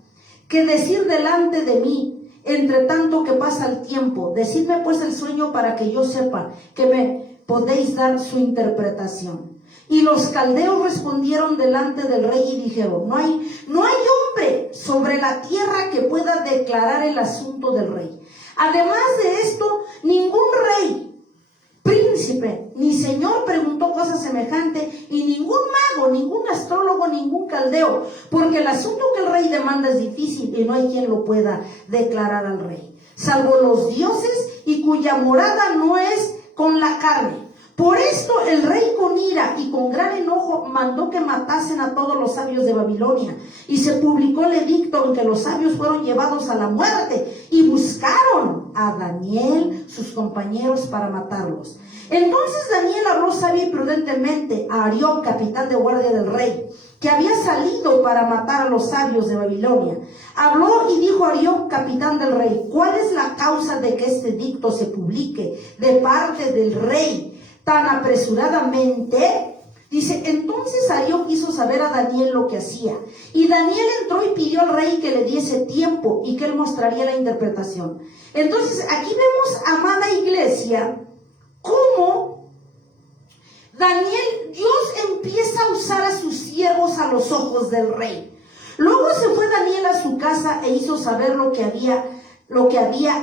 ¿Qué decir delante de mí, entre tanto que pasa el tiempo? Decidme pues el sueño para que yo sepa que me podéis dar su interpretación. Y los caldeos respondieron delante del rey y dijeron, no hay hombre sobre la tierra que pueda declarar el asunto del rey. Además de esto, ningún rey, príncipe, ni señor preguntó cosa semejante, y ningún mago, ningún astrólogo, ningún caldeo, porque el asunto que el rey demanda es difícil y no hay quien lo pueda declarar al rey, salvo los dioses y cuya morada no es con la carne. Por esto el rey con ira y con gran enojo mandó que matasen a todos los sabios de Babilonia, y se publicó el edicto en que los sabios fueron llevados a la muerte, y buscaron a Daniel, sus compañeros, para matarlos. Entonces Daniel habló sabia y prudentemente a Arioc, capitán de guardia del rey, que había salido para matar a los sabios de Babilonia. Habló y dijo a Arioc, capitán del rey, ¿cuál es la causa de que este edicto se publique de parte del rey tan apresuradamente? Dice, entonces Arioc hizo saber a Daniel lo que hacía. Y Daniel entró y pidió al rey que le diese tiempo y que él mostraría la interpretación. Entonces aquí vemos, amada iglesia, cómo Daniel, Dios empieza a usar a sus siervos a los ojos del rey. Luego se fue Daniel a su casa e hizo saber lo que había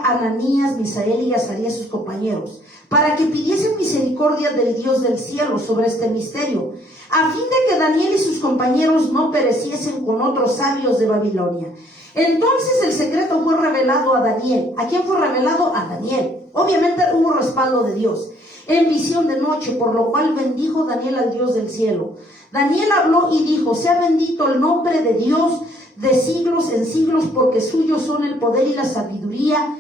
Ananías, Misael y Azarías, sus compañeros, para que pidiesen misericordia del Dios del cielo sobre este misterio, a fin de que Daniel y sus compañeros no pereciesen con otros sabios de Babilonia. Entonces el secreto fue revelado a Daniel. ¿A quién fue revelado? A Daniel. Obviamente hubo respaldo de Dios. En visión de noche, por lo cual bendijo Daniel al Dios del cielo. Daniel habló y dijo, sea bendito el nombre de Dios de siglos en siglos, porque suyos son el poder y la sabiduría,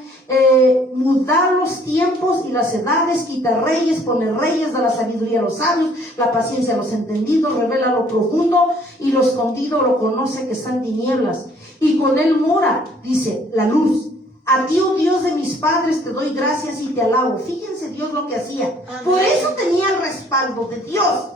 mudar los tiempos y las edades, quitar reyes, poner reyes, da la sabiduría a los sabios, la paciencia a los entendidos, revela lo profundo y lo escondido lo conoce que están tinieblas, y con él mora, dice, la luz. A ti, oh Dios de mis padres, te doy gracias y te alabo. Fíjense Dios lo que hacía. Amén. Por eso tenía el respaldo de Dios.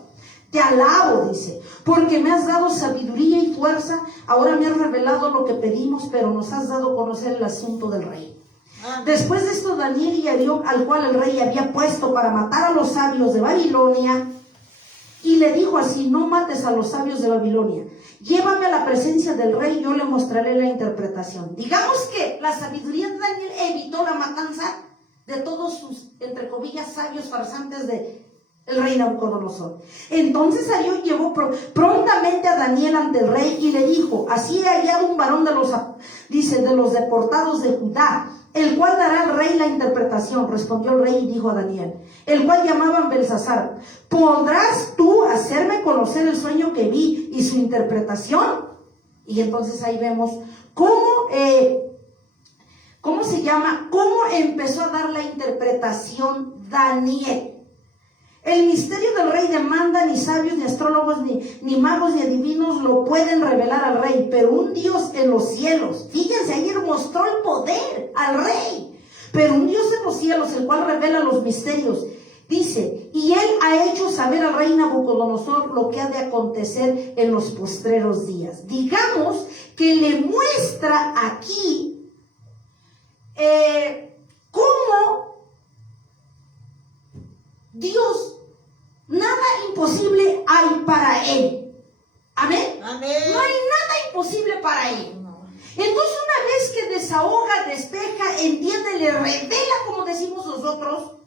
Te alabo, dice, porque me has dado sabiduría y fuerza. Ahora me has revelado lo que pedimos, pero nos has dado a conocer el asunto del rey. Amén. Después de esto, Daniel y Arioc, al cual el rey había puesto para matar a los sabios de Babilonia, y le dijo así, no mates a los sabios de Babilonia, llévame a la presencia del rey, yo le mostraré la interpretación. Digamos que la sabiduría de Daniel evitó la matanza de todos sus, entre comillas, sabios farsantes de el rey Nabucodonosor. Entonces Arioc llevó prontamente a Daniel ante el rey y le dijo, así he hallado un varón de los deportados de Judá, el cual dará al rey la interpretación. Respondió el rey y dijo a Daniel, el cual llamaban Belsasar, ¿podrás tú hacerme conocer el sueño que vi y su interpretación? Y entonces ahí vemos cómo empezó a dar la interpretación Daniel. El misterio del rey demanda, ni sabios, ni astrólogos, ni magos, ni adivinos lo pueden revelar al rey, pero un Dios en los cielos, fíjense, ayer mostró el poder al rey, pero un Dios en los cielos, el cual revela los misterios, dice, y él ha hecho saber al rey Nabucodonosor lo que ha de acontecer en los postreros días. Digamos que le muestra aquí cómo Dios, nada imposible hay para él. Amén. Amén. No hay nada imposible para él. Entonces, una vez que desahoga, despeja, entiende, le revela, como decimos nosotros,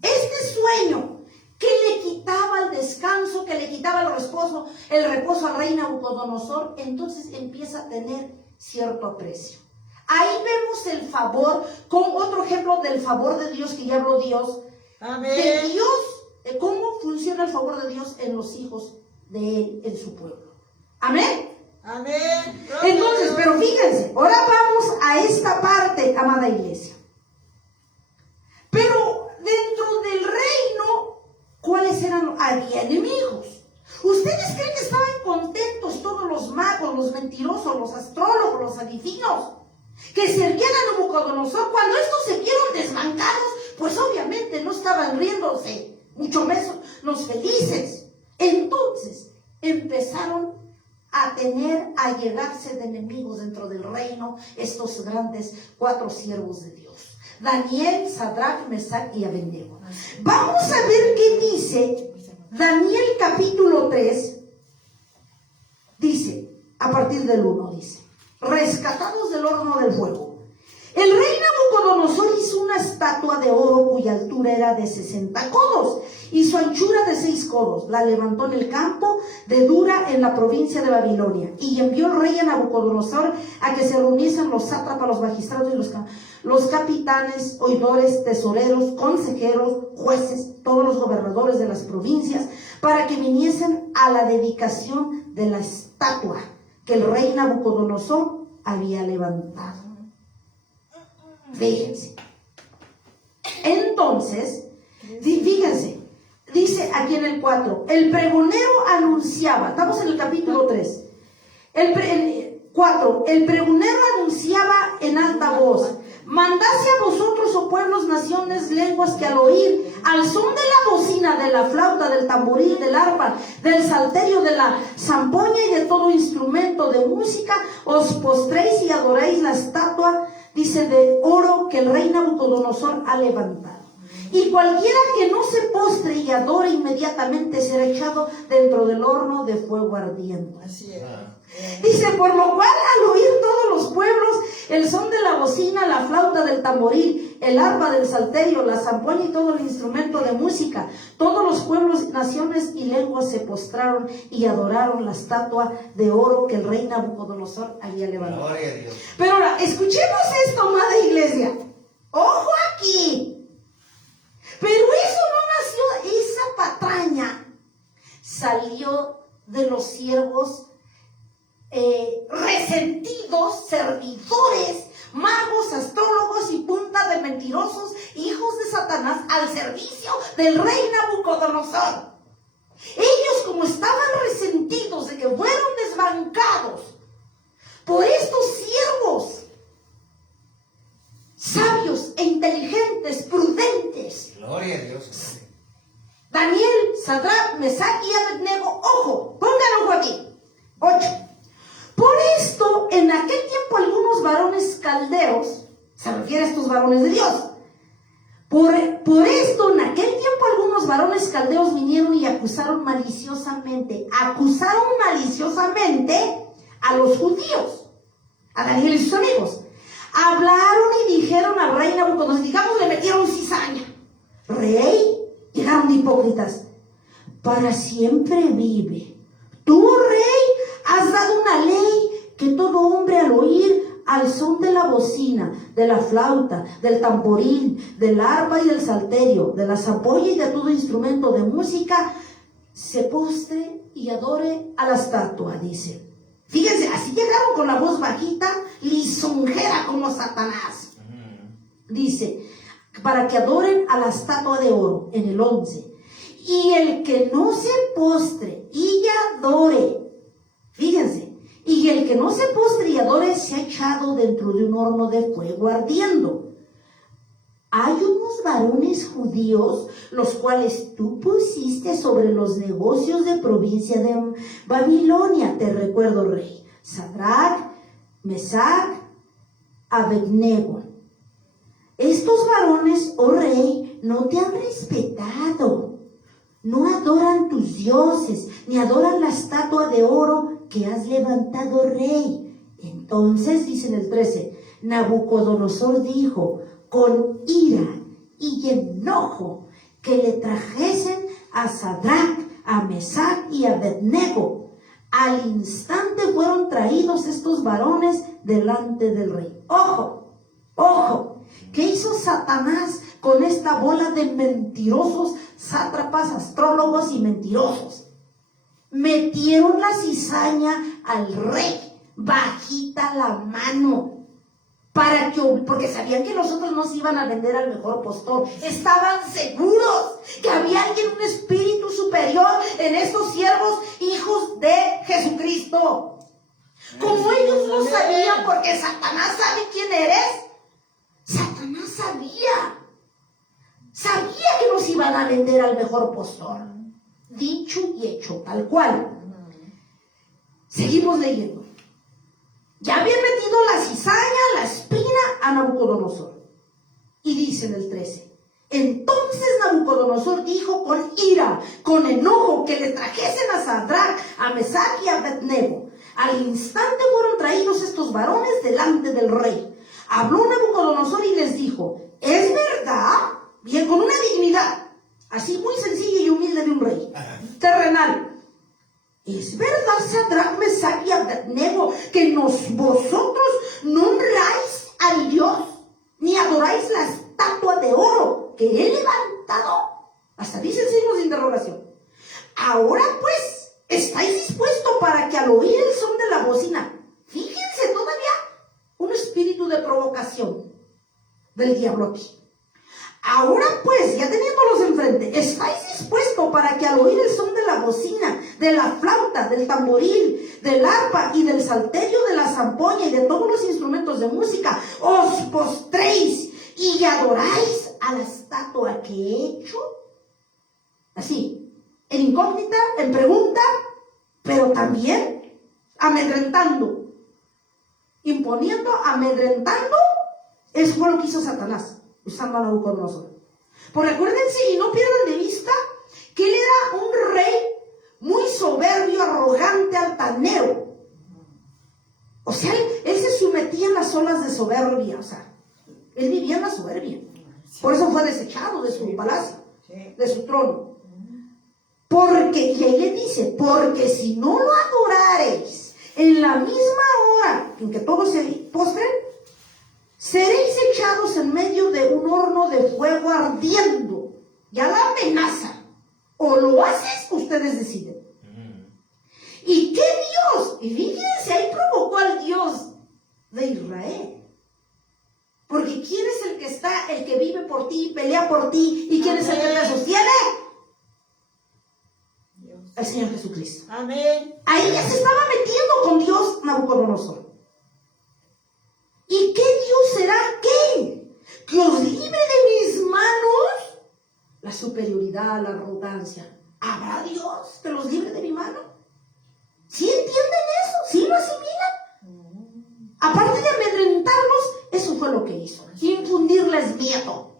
este sueño que le quitaba el descanso, que le quitaba el reposo al rey Nabucodonosor, entonces empieza a tener cierto aprecio. Ahí vemos el favor, con otro ejemplo del favor de Dios que ya habló Dios, de Amén. Dios, de cómo funciona el favor de Dios en los hijos de Él, en su pueblo. Amén. Amén. Gloria a Entonces, Dios. pero fíjense, ahora vamos a esta parte, amada iglesia. Pero dentro del reino, ¿cuáles eran? Había enemigos. ¿Ustedes creen que estaban contentos todos los magos, los mentirosos, los astrólogos, los adivinos, que servían a Nabucodonosor? Cuando estos se vieron desbancados, pues obviamente no estaban riéndose, mucho menos felices. Entonces empezaron a llegarse de enemigos dentro del reino, estos grandes 4 siervos de Dios: Daniel, Sadrach, Mesach y Abednego. Vamos a ver qué dice Daniel capítulo 3. Dice, a partir del 1, dice: rescatados del horno del fuego. El rey Nabucodonosor hizo una estatua de oro cuya altura era de 60 codos y su anchura de 6 codos. La levantó en el campo de Dura, en la provincia de Babilonia, y envió el rey a Nabucodonosor a que se reuniesen los sátrapas, los magistrados y los capitanes, oidores, tesoreros, consejeros, jueces, todos los gobernadores de las provincias, para que viniesen a la dedicación de la estatua que el rey Nabucodonosor había levantado. Fíjense. Entonces, fíjense, dice aquí en el 4, el pregonero anunciaba, estamos en el capítulo 3, el 4, el pregonero anunciaba en alta voz: mandase a vosotros, oh pueblos, naciones, lenguas, que al oír al son de la bocina, de la flauta, del tamboril, del arpa, del salterio, de la zampoña y de todo instrumento de música, os postréis y adoréis la estatua, dice, de oro que el rey Nabucodonosor ha levantado. Y cualquiera que no se postre y adore inmediatamente será echado dentro del horno de fuego ardiente. Así es. Dice, por lo cual al oír todos los pueblos el son de la bocina, la flauta, del tamboril, el arpa, del salterio, la zampoña y todo el instrumento de música, todos los pueblos, naciones y lenguas se postraron y adoraron la estatua de oro que el rey Nabucodonosor había levantado. Gloria a Dios. Pero ahora, escuchemos esto, amada iglesia. ¡Ojo aquí! Pero eso no nació, esa patraña salió de los siervos resentidos, servidores, magos, astrólogos y punta de mentirosos, hijos de Satanás, al servicio del rey Nabucodonosor. Ellos, como estaban resentidos de que fueron desbancados por estos siervos sabios e inteligentes, prudentes, Gloria a Dios. Daniel, Sadrach, Mesach y Abednego, ojo, pongan ojo aquí. 8. Por esto, en aquel tiempo algunos varones caldeos, se refiere a estos varones de Dios, por esto en aquel tiempo algunos varones caldeos vinieron y acusaron maliciosamente a los judíos, a Daniel y sus amigos. Hablaron y dijeron al rey Nabucodonosor, digamos, le metieron cizaña: rey, llegaron de hipócritas, para siempre vive. Tú, rey, has dado una ley que todo hombre al oír al son de la bocina, de la flauta, del tamboril, del arpa y del salterio, de la zampoña y de todo instrumento de música, se postre y adore a la estatua, dice. Fíjense, así llegaron con la voz bajita, lisonjera como Satanás. Dice, para que adoren a la estatua de oro, en el 11. Y el que no se postre y adore, fíjense, y el que no se postre y adore se ha echado dentro de un horno de fuego ardiendo. Hay unos varones judíos, los cuales tú pusiste sobre los negocios de provincia de Babilonia, te recuerdo, rey: Sadrach, Mesach, Abednego. Estos varones, oh rey, no te han respetado, no adoran tus dioses, ni adoran la estatua de oro que has levantado, rey. Entonces, dice en el 13, Nabucodonosor dijo con ira y enojo que le trajesen a Sadrach, a Mesach y a Abednego. Al instante fueron traídos estos varones delante del rey. Ojo, ojo, ¿qué hizo Satanás con esta bola de mentirosos, sátrapas, astrólogos y mentirosos? Metieron la cizaña al rey, bajita la mano, porque sabían que los otros no se iban a vender al mejor postor. Estaban seguros que había alguien, un espíritu superior en estos siervos, hijos de Jesucristo. Como ellos no sabían, porque Satanás sabe quién eres. Satanás sabía que nos iban a vender al mejor postor. Dicho y hecho, tal cual. Seguimos leyendo. Ya habían metido la cizaña, la espina a Nabucodonosor. Y dice en el 13: entonces Nabucodonosor dijo con ira, con enojo, que le trajesen a Sadrach, a Mesach y a Abednego. Al instante fueron traídos estos varones delante del rey. Habló Nabucodonosor y les dijo: ¿es verdad? Bien, con una dignidad así muy sencilla y humilde de un rey terrenal. ¿Es verdad, Sadrach, Mesach y Abednego, que vosotros no honráis al Dios, ni adoráis la estatua de oro que he levantado? Hasta dicen signos de interrogación. Ahora pues, ¿estáis dispuestos para que al oír el son de la bocina? Fíjense todavía un espíritu de provocación del diablo aquí. Ahora pues, ya teniéndolos enfrente, ¿estáis dispuestos para que al oír el son de la bocina, de la flauta, del tamboril, del arpa y del salterio, de la zampoña y de todos los instrumentos de música, os postréis y adoráis a la estatua que he hecho? Así, en incógnita, en pregunta, pero también amedrentando, imponiendo, amedrentando. Eso fue lo que hizo Satanás, usando a Nabucodonosor. Porque acuérdense y no pierdan de vista que él era un rey muy soberbio, arrogante, altanero. O sea, él se sometía a las olas de soberbia. O sea, él vivía en la soberbia. Por eso fue desechado de su palacio, de su trono. Porque, y ahí le dice, porque si no lo adorareis en la misma hora en que todos se postren, seréis echados en medio de un horno de fuego ardiendo. Ya la amenaza. O lo haces, ustedes deciden. ¿Y qué Dios? Y fíjense, ahí provocó al Dios de Israel. Porque ¿quién es el que está, el que vive por ti, pelea por ti? ¿Y quién es el que te sostiene? Dios. El Señor Jesucristo. Amén. Ahí ya se estaba metiendo con Dios Nabucodonosor. ¿Y qué Dios será qué? ¿Que os libre de mis manos? La superioridad, la arrogancia. ¿Habrá Dios que los libre de mi mano? ¿Sí entienden eso? ¿Sí lo asimilan? Aparte de amedrentarlos, eso fue lo que hizo. Infundirles miedo.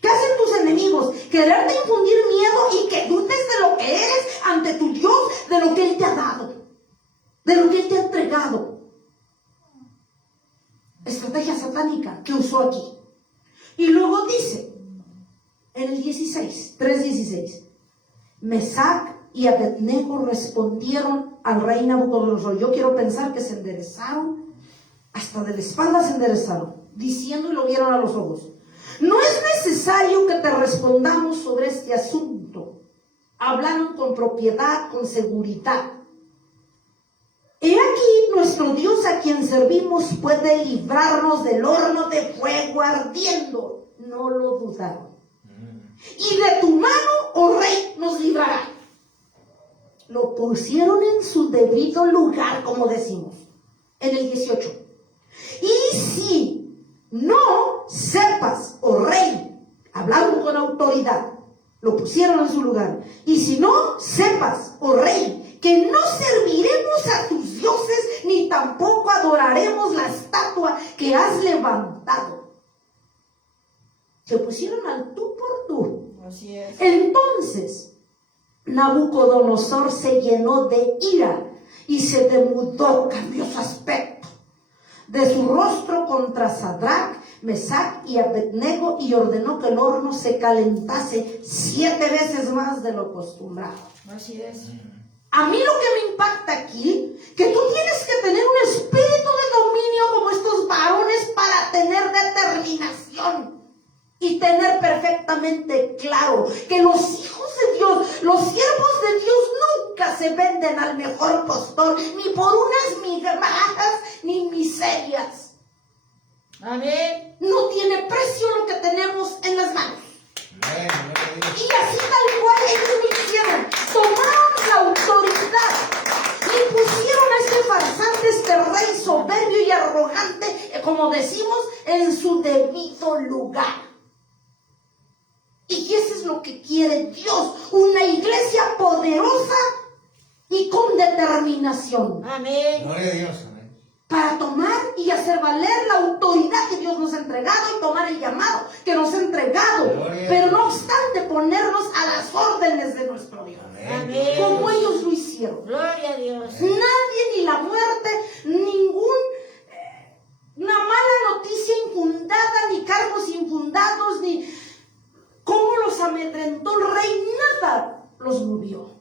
¿Qué hacen tus enemigos? Quererte infundir miedo y que dudes de lo que eres ante tu Dios, de lo que Él te ha dado, de lo que Él te ha entregado. Estrategia satánica que usó aquí. Y luego dice, en el 3:16, Mesach y Abednego respondieron al rey Nabucodonosor. Yo quiero pensar que se enderezaron, hasta de la espalda se enderezaron, diciendo y lo vieron a los ojos: no es necesario que te respondamos sobre este asunto. Hablaron con propiedad, con seguridad. He aquí, nuestro Dios a quien servimos puede librarnos del horno de fuego ardiendo. No lo dudaron. Y de tu mano, oh rey, nos librará. Lo pusieron en su debido lugar, como decimos, en el 18. Y si no sepas, oh rey, hablaron con autoridad, lo pusieron en su lugar. Y si no sepas, oh rey, que no serviremos a tus dioses, ni tampoco adoraremos la estatua que has levantado. Se pusieron al tú por tú. Así es. Entonces Nabucodonosor se llenó de ira y se demudó, cambió su aspecto de su rostro contra Sadrach, Mesach y Abednego, y ordenó que el horno se calentase 7 veces más de lo acostumbrado. Así es. A mí lo que me impacta aquí, que tú tienes que tener un espíritu de dominio como estos varones para tener determinación y tener perfectamente claro que los hijos de Dios, los siervos de Dios nunca se venden al mejor postor, ni por unas migajas ni miserias. Amén. No tiene precio lo que tenemos en las manos. Amén, gloria a Dios. Y así tal cual ellos lo hicieron. Tomaron la autoridad y pusieron a este farsante, este rey soberbio y arrogante, como decimos, en su debido lugar. Y eso es lo que quiere Dios, una iglesia poderosa y con determinación. Amén. Gloria a Dios. Amén. Para tomar y hacer valer la autoridad que Dios nos ha entregado y tomar el llamado que nos ha entregado. Gloria. Pero no obstante ponernos a las órdenes de nuestro Dios. Amén. Como ellos lo hicieron. Gloria a Dios. Nadie, ni la muerte, una mala noticia infundada, ni cargos infundados, ni cómo los amedrentó el rey, nada los movió.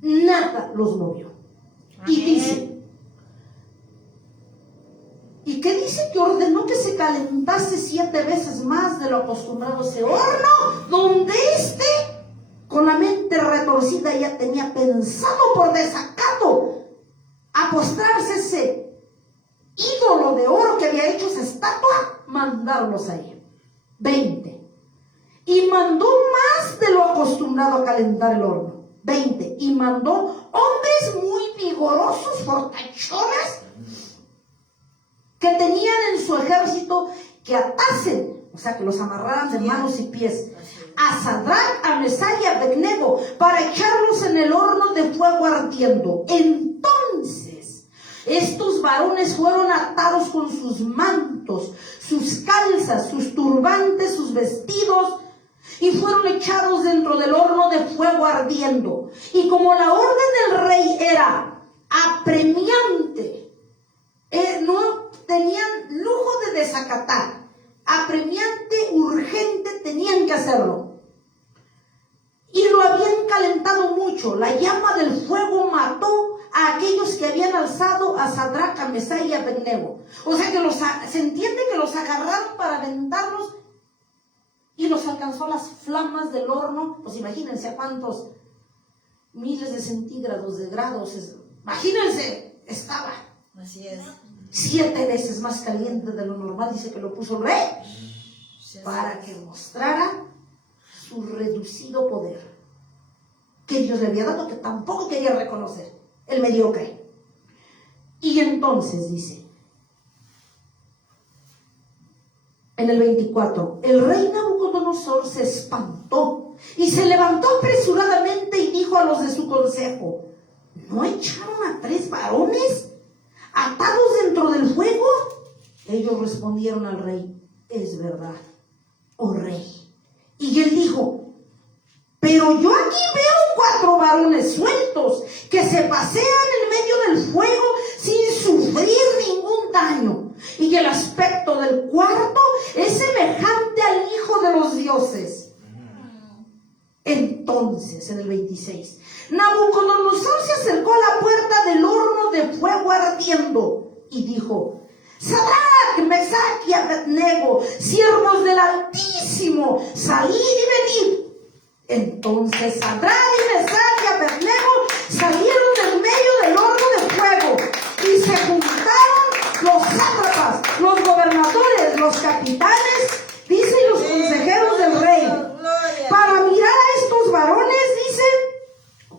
Nada los movió. Y Amén. dice, ¿y qué dice? Que ordenó que se calentase 7 veces más de lo acostumbrado ese horno, donde con la mente retorcida, ya tenía pensado por desacato a postrarse ese ídolo de oro que había hecho esa estatua, mandarlos ahí. 20. Y mandó más de lo acostumbrado a calentar el horno. 20. Y mandó hombres muy vigorosos, fortachones, que tenían en su ejército, que atasen, o sea, que los amarraran de manos y pies, a Sadrach, a Mesach y a Abednego, para echarlos en el horno de fuego ardiendo. Entonces estos varones fueron atados con sus mantos, sus calzas, sus turbantes, sus vestidos, y fueron echados dentro del horno de fuego ardiendo. Y como la orden del rey era apremiante, no tenían lujo de desacatar, apremiante, urgente, tenían que hacerlo. Y lo habían calentado mucho. La llama del fuego mató a aquellos que habían alzado a Sadrach, a Mesach y a Abednego. O sea que se entiende que los agarraron para aventarlos y los alcanzó las flamas del horno. Pues imagínense a cuántos miles de centígrados, de grados. Imagínense, estaba. Así es. 7 veces más caliente de lo normal, dice que lo puso el rey, para que mostrara su reducido poder, que Dios le había dado, que tampoco quería reconocer, el mediocre. Y entonces dice, en el 24, el rey Nabucodonosor se espantó y se levantó apresuradamente y dijo a los de su consejo, ¿no echaron a 3 varones atados dentro del fuego? Ellos respondieron al rey, es verdad, oh rey. Y él dijo, pero yo aquí veo 4 varones sueltos que se pasean en medio del fuego sin sufrir ningún daño, y el aspecto del cuarto es semejante al Hijo de los dioses. Entonces, en el 26, Nabucodonosor se acercó a la puerta del horno de fuego ardiendo y dijo, Sadrach, Mesach y Abednego, siervos del Altísimo, salid y venid. Entonces Sadrach y Mesach y Abednego salieron del medio del horno de fuego, y se juntaron los sátrapas, los gobernadores, los capitanes, dice, y los consejeros del rey, para mirar a estos varones, dice,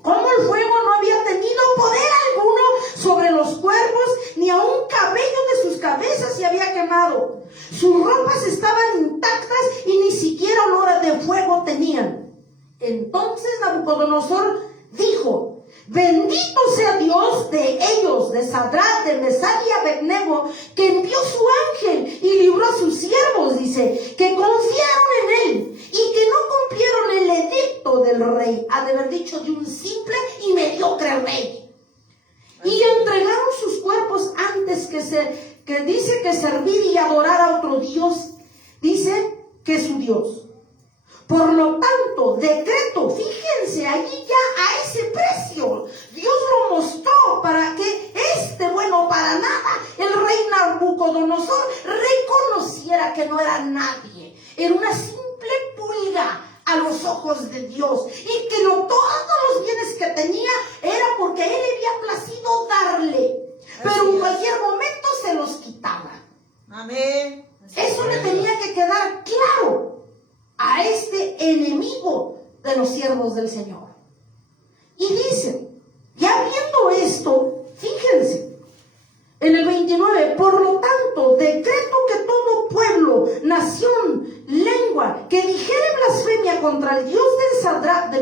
cómo el fuego no había tenido poder alguno sobre los cuerpos, ni a un cabello de sus cabezas se había quemado. Sus ropas estaban intactas y ni siquiera olor de fuego tenían. Entonces Nabucodonosor dijo, bendito sea Dios de ellos, de Sadrach, de Mesach y Abednego, que envió su ángel y libró a sus siervos, dice, que confiaron en él y que no cumplieron el edicto del rey, ha de haber dicho de un simple y mediocre rey. Y entregaron sus cuerpos antes que dice que servir y adorar a otro Dios, dice que su Dios. Por lo tanto, decreto, fíjense, allí ya a ese precio,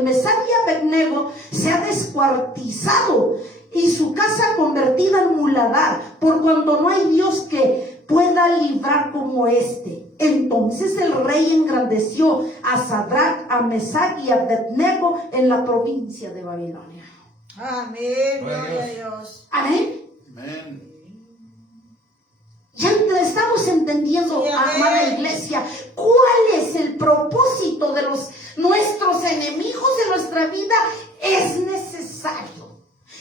de Mesac y Abednego se ha descuartizado y su casa convertida en muladar, por cuanto no hay Dios que pueda librar como este. Entonces el rey engrandeció a Sadrach, a Mesac y a Abednego en la provincia de Babilonia. Amén. Gloria a Dios. Amén. Amén. Ya estamos entendiendo, Sí, amén. amada iglesia, cuál es el propósito de nuestros enemigos de nuestra vida. Es necesario.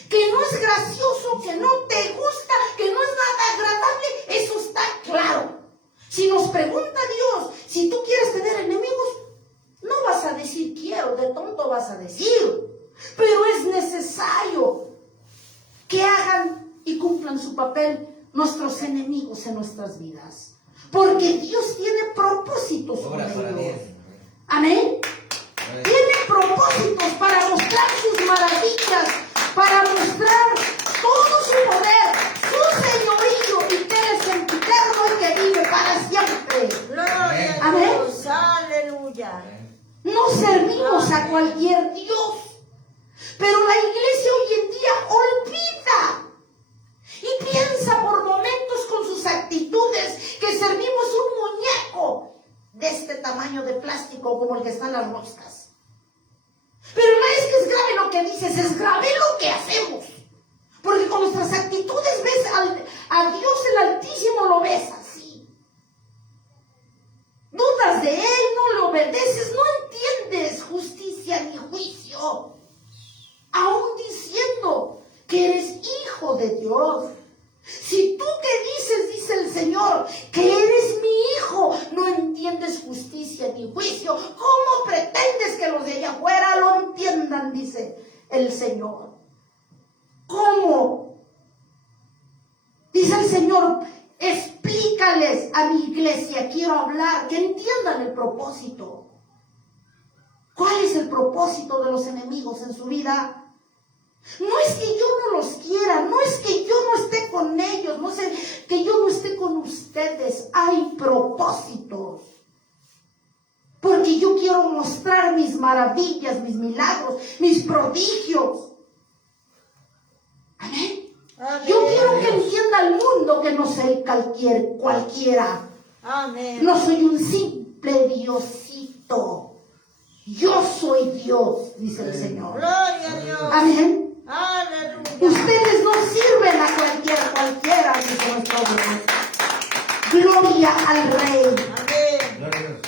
Que no es gracioso, que no te gusta, que no es nada agradable, eso está claro. Si nos pregunta Dios, si tú quieres tener enemigos, no vas a decir quiero, de tonto vas a decir. Pero es necesario que hagan y cumplan su papel nuestros enemigos en nuestras vidas. Porque Dios tiene propósitos con Obra para ellos. bien. Amén. Gloria a Dios. Tiene propósitos para mostrar sus maravillas, para mostrar todo su poder, su señorío, y que Él es eterno y que vive para siempre. Gloria a Amén. Dios. Aleluya. No servimos a cualquier Dios, pero la iglesia hoy en día olvida y piensa por momentos con sus actitudes que servimos un muñeco de este tamaño de plástico como el que está en las roscas. Pero no es que es grave lo que dices, es grave lo que hacemos. Porque con nuestras actitudes ves a Dios el Altísimo, lo ves así. Dudas de Él, no le obedeces, no entiendes justicia ni juicio. Aún diciendo que eres hijo de Dios. Si tú que dices, dice el Señor, que eres mi hijo, no entiendes justicia ni juicio, ¿cómo pretendes que los de allá afuera lo entiendan? Dice el Señor. ¿Cómo? Dice el Señor, explícales a mi iglesia, quiero hablar, que entiendan el propósito. ¿Cuál es el propósito de los enemigos en su vida? No es que yo no los quiera, no es que yo no esté con ellos, no sé, que yo no esté con ustedes. Hay propósitos. Porque yo quiero mostrar mis maravillas, mis milagros, mis prodigios. Amén. Amén. Yo quiero que entienda el mundo que no soy cualquiera. Amén. No soy un simple Diosito. Yo soy Dios, dice el Señor. Gloria a Dios. Amén. Aleluya. Ustedes no sirven a cualquiera, dice nuestro Dios. Gloria al Rey. Amén. Gloria a Dios.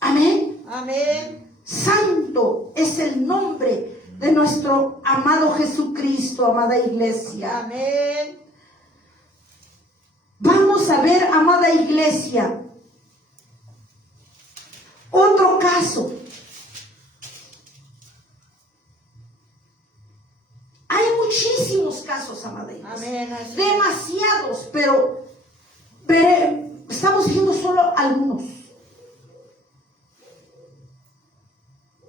Amén. Amén. Santo es el nombre de nuestro amado Jesucristo, amada iglesia. Amén. Vamos a ver, amada iglesia, otro caso. Hay muchísimos casos, amada iglesia. Amén. Así es. Demasiados, pero estamos viendo solo algunos.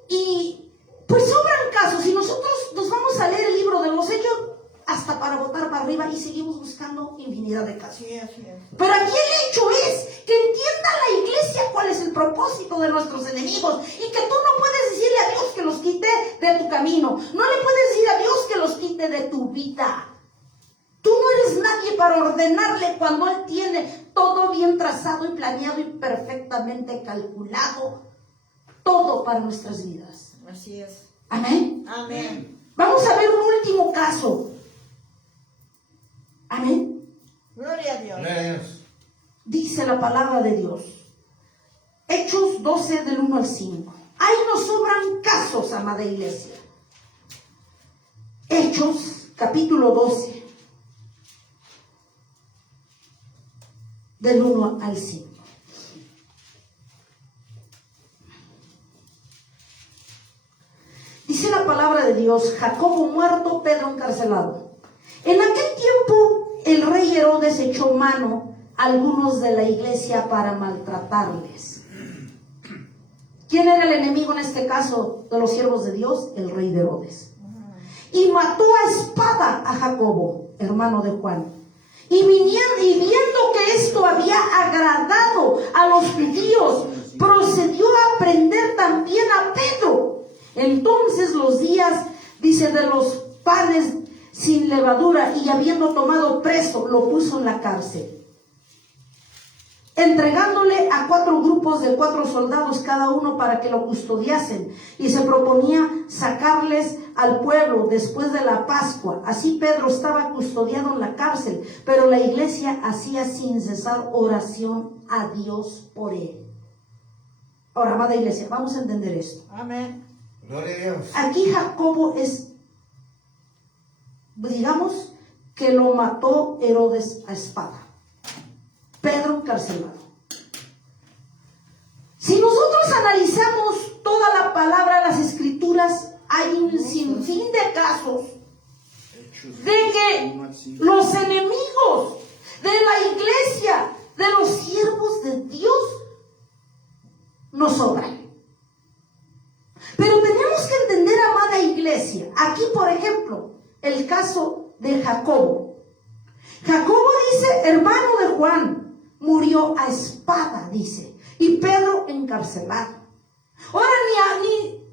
Y pues sobran casos, y nosotros nos vamos a leer el libro de los Hechos hasta para botar para arriba y seguimos buscando infinidad de casos. Sí, así es. Pero aquí el hecho es que entienda la iglesia cuál es el propósito de nuestros enemigos, y que tú no puedes decirle a Dios que los quite de tu camino, no le puedes decir a Dios que los quite de tu vida. Tú no eres nadie para ordenarle cuando Él tiene todo bien trazado y planeado y perfectamente calculado, todo para nuestras vidas. Así es. Amén. Amén. Vamos a ver un último caso. Amén. Gloria a Dios. Gloria a Dios. Dice la palabra de Dios. Hechos 12 del 1 al 5. Ahí nos sobran casos, amada iglesia. Hechos capítulo 12 del 1 al 5. Dice la palabra de Dios: Jacobo muerto, Pedro encarcelado. En aquel tiempo el rey Herodes echó mano a algunos de la iglesia para maltratarles. ¿Quién era el enemigo en este caso de los siervos de Dios? El rey de Herodes. Y mató a espada a Jacobo, hermano de Juan. Y viendo que esto había agradado a los judíos, procedió a prender también a Pedro. Entonces los días, dice, de los panes sin levadura, y habiendo tomado preso, lo puso en la cárcel, entregándole a 4 grupos de 4 soldados cada uno para que lo custodiasen, y se proponía sacarles al pueblo después de la Pascua. Así Pedro estaba custodiado en la cárcel, pero la iglesia hacía sin cesar oración a Dios por él. Ahora, amada iglesia, vamos a entender esto. Amén. Gloria a Dios. Aquí Jacobo es, digamos, que lo mató Herodes a espada. Pedro encarcelado. Si nosotros analizamos toda la palabra, las escrituras, hay un sinfín de casos de que los enemigos de la iglesia, de los siervos de Dios, nos sobran. Pero tenemos que entender, amada iglesia, aquí por ejemplo, el caso de Jacobo. Jacobo dice, hermano de Juan, murió a espada, dice, y Pedro encarcelado. Ahora ni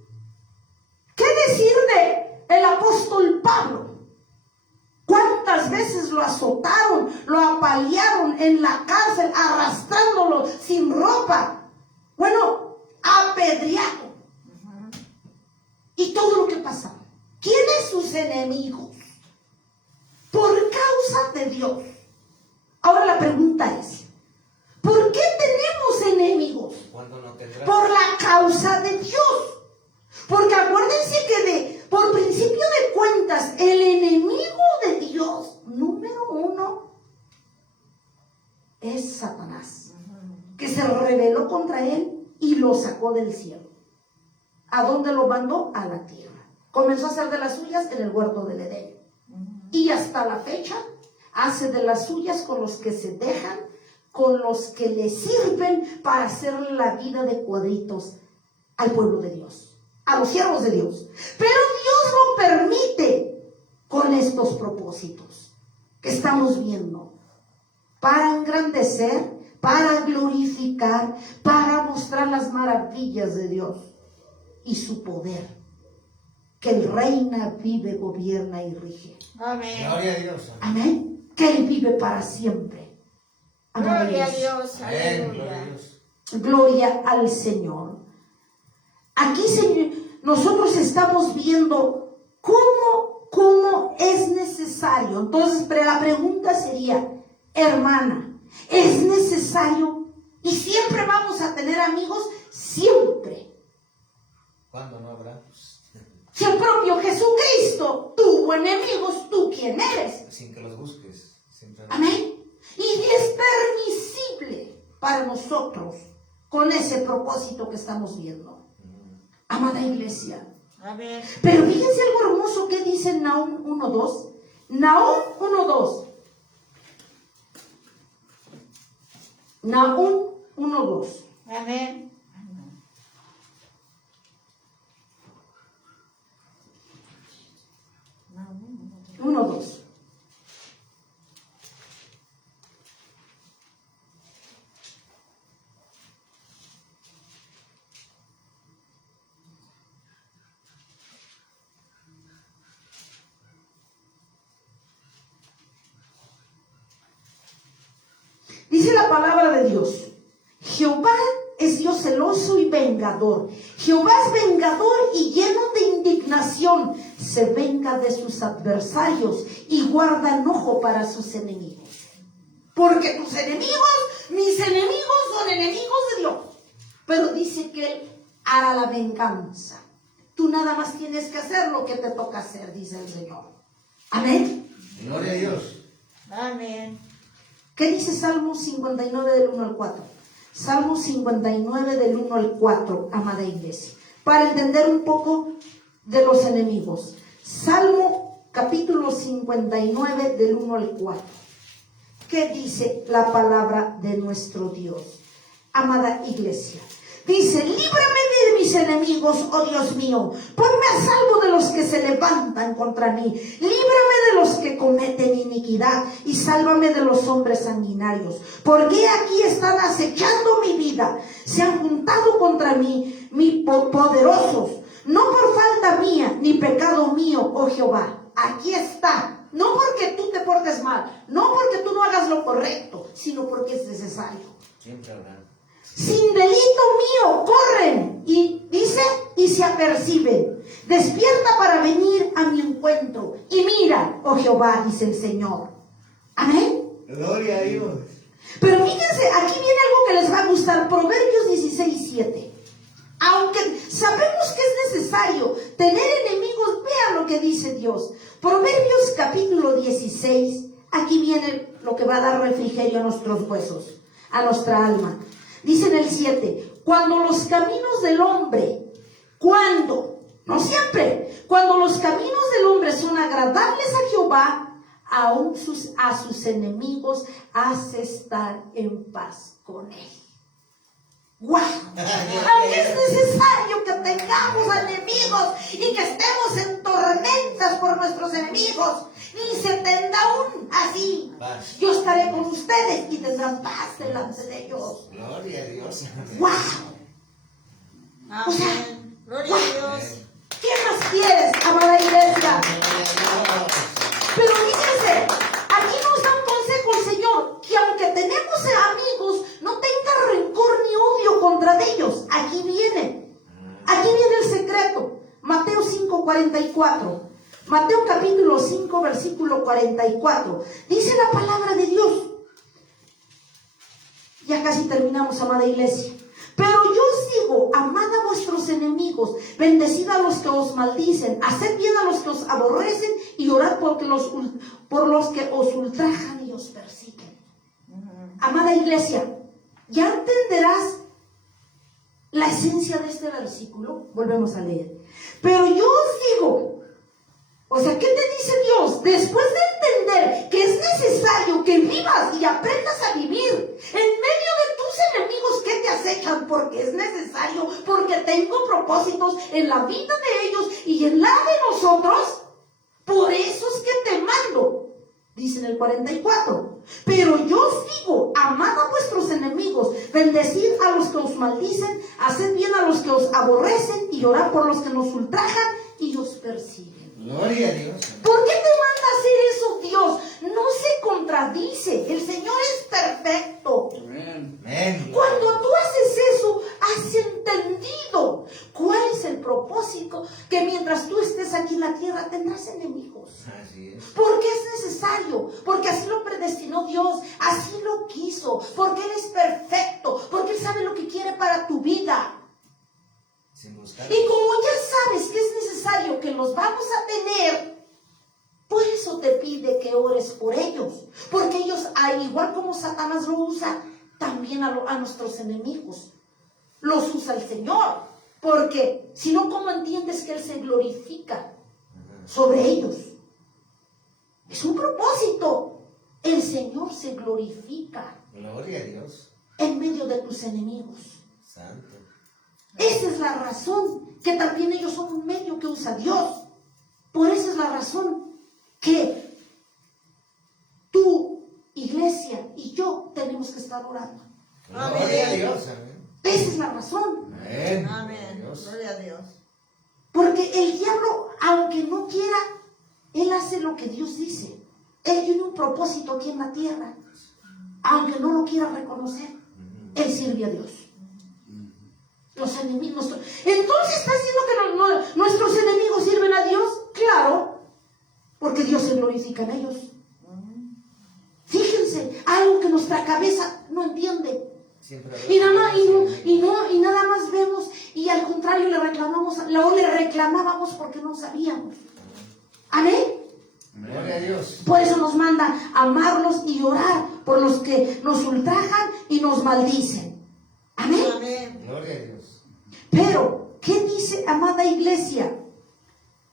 ¿qué decir de el apóstol Pablo? ¿Cuántas veces lo azotaron, lo apalearon en la cárcel, arrastrándolo sin ropa? Bueno, apedreado. Y todo lo que pasaba. ¿Quiénes sus enemigos? Por causa de Dios. Ahora la pregunta es, ¿por qué tenemos enemigos? ¿Cuándo no tendrás? Por la causa de Dios. Porque acuérdense que por principio de cuentas, el enemigo de Dios, número 1, es Satanás, que se rebeló contra él y lo sacó del cielo. ¿A dónde lo mandó? A la tierra. Comenzó a hacer de las suyas en el huerto del Edén. Y hasta la fecha hace de las suyas con los que se dejan, con los que le sirven para hacerle la vida de cuadritos al pueblo de Dios, a los siervos de Dios. Pero Dios lo permite con estos propósitos que estamos viendo, para engrandecer, para glorificar, para mostrar las maravillas de Dios y su poder, que Él reina, vive, gobierna y rige. Amén. Gloria a Dios. Amén. Que Él vive para siempre. Amén. Gloria a Dios. Amén. Gloria a Aleluya. Dios. Gloria al Señor. Aquí, Señor, nosotros estamos viendo cómo es necesario. Entonces, la pregunta sería, hermana, ¿es necesario? Y siempre vamos a tener amigos, siempre. ¿Cuándo no habrá? Si el propio Jesucristo tuvo enemigos, ¿tú quién eres? Sin que los busques. Siempre. Amén. Y es permisible para nosotros con ese propósito que estamos viendo. Amada iglesia. Amén. Pero fíjense algo hermoso que dice Nahum 1:2. Nahum 1:2. Nahum 1:2. Amén. 1:2. Dice la palabra de Dios, Jehová es Dios celoso y vengador. Jehová es vengador y lleno de indignación. Se venga de sus adversarios y guarda enojo para sus enemigos. Porque tus enemigos, mis enemigos, son enemigos de Dios. Pero dice que Él hará la venganza. Tú nada más tienes que hacer lo que te toca hacer, dice el Señor. Amén. Gloria a Dios. Amén. ¿Qué dice Salmo 59 del 1 al 4? Salmo 59 del 1 al 4, amada iglesia. Para entender un poco de los enemigos. Salmo capítulo 59 del 1 al 4. ¿Qué dice la palabra de nuestro Dios? Amada iglesia. Dice, líbrame de mis enemigos, oh Dios mío. Ponme a salvo de los que se levantan contra mí. Líbrame de los que cometen iniquidad y sálvame de los hombres sanguinarios. Porque aquí están acechando mi vida. Se han juntado contra mí, mis poderosos. No por falta mía, ni pecado mío, oh Jehová. Aquí está. No porque tú te portes mal, no porque tú no hagas lo correcto, sino porque es necesario. Siempre habrá. Sin delito mío corren y dice y se aperciben. Despierta para venir a mi encuentro. Y mira, oh Jehová, dice el Señor. Amén. Gloria a Dios. Pero fíjense, aquí viene algo que les va a gustar. Proverbios 16:7. Aunque sabemos que es necesario tener enemigos, vean lo que dice Dios. Proverbios capítulo 16. Aquí viene lo que va a dar refrigerio a nuestros huesos, a nuestra alma. Dice en el 7, cuando los caminos del hombre, no siempre, cuando los caminos del hombre son agradables a Jehová, aún a sus enemigos hace estar en paz con él. ¡Wow! Aunque es necesario que tengamos enemigos y que estemos en tormentas por nuestros enemigos, y se tendrá aún así, Paz. yo estaré con ustedes y tendrán paz delante de ellos. Gloria a Dios. ¡Wow! Amén. Gloria a Dios. ¿Qué más quieres, amada iglesia? Gloria a Dios. Pero fíjense, aquí nos da un consejo el Señor, que aunque tenemos amigos, no tenga rencor ni odio contra ellos. Aquí viene el secreto. Mateo 5:44. Mateo capítulo 5, versículo 44. Dice la palabra de Dios. Ya casi terminamos, amada iglesia. Pero yo os digo, amad a vuestros enemigos, bendecid a los que os maldicen, haced bien a los que os aborrecen y orad por los que os ultrajan y os persiguen. Amada iglesia, ¿ya entenderás la esencia de este versículo? Volvemos a leer. Pero yo os digo, o sea, ¿qué te dice Dios? Después de entender que es necesario que vivas y aprendas a vivir en medio de tus enemigos que te acechan, porque es necesario, porque tengo propósitos en la vida de ellos y en la de nosotros, por eso es que te mando, dice en el 44. Pero yo os digo, amad a vuestros enemigos, bendecid a los que os maldicen, haced bien a los que os aborrecen y orad por los que nos ultrajan y os persiguen. Gloria a Dios. ¿Por qué te manda a hacer eso Dios? No se contradice. El Señor es perfecto. Amén. Cuando tú haces eso, has entendido cuál es el propósito, que mientras tú estés aquí en la tierra tendrás enemigos. Así es. Porque es necesario, porque así lo predestinó Dios, así lo quiso, porque Él es perfecto, porque Él sabe lo que quiere para tu vida. Sin buscar. Y como ya sabes que es necesario que los vamos a tener, por eso te pide que ores por ellos. Porque ellos, al igual como Satanás lo usa, también a nuestros enemigos los usa el Señor. Porque si no, ¿cómo entiendes que Él se glorifica sobre ellos? Es un propósito. El Señor se glorifica Gloria a Dios. en medio de tus enemigos. Santo. Esa es la razón, que también ellos son un medio que usa Dios. Por esa es la razón que tu iglesia y yo tenemos que estar orando. Gloria a Dios. Amén. Esa es la razón. Amén. Amén. Dios. Gloria a Dios. Porque el diablo, aunque no quiera, él hace lo que Dios dice. Él tiene un propósito aquí en la tierra. Aunque no lo quiera reconocer, él sirve a Dios. Los enemigos. Entonces, ¿está diciendo que nuestros enemigos sirven a Dios? Claro, porque Dios se glorifica en ellos. Fíjense, algo que nuestra cabeza no entiende. Y nada más vemos, y al contrario le reclamábamos porque no sabíamos. Amén. Gloria a Dios. Por eso nos manda amarlos y orar por los que nos ultrajan y nos maldicen. Amén. Amén. Gloria a Dios. Pero, ¿qué dice, amada iglesia?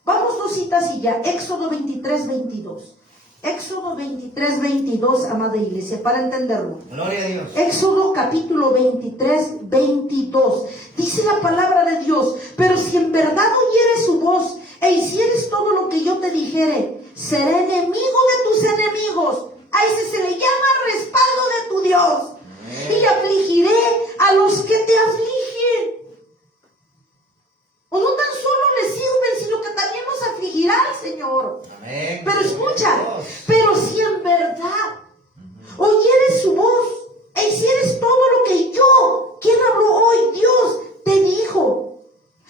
Vamos dos citas y ya. Éxodo 23:22. Éxodo 23:22, amada iglesia, para entenderlo. Gloria a Dios. Éxodo capítulo 23:22. Dice la palabra de Dios: pero si en verdad oyeres su voz e hicieres todo lo que yo te dijere, seré enemigo de tus enemigos. A ese se le llama respaldo de tu Dios. Y afligiré a los que te afligen. O no tan solo Señor. Amén. Pero escucha, Gloria a Dios. pero si en verdad oyeres su voz e hicieres todo lo que yo, ¿quién habló hoy? Dios te dijo: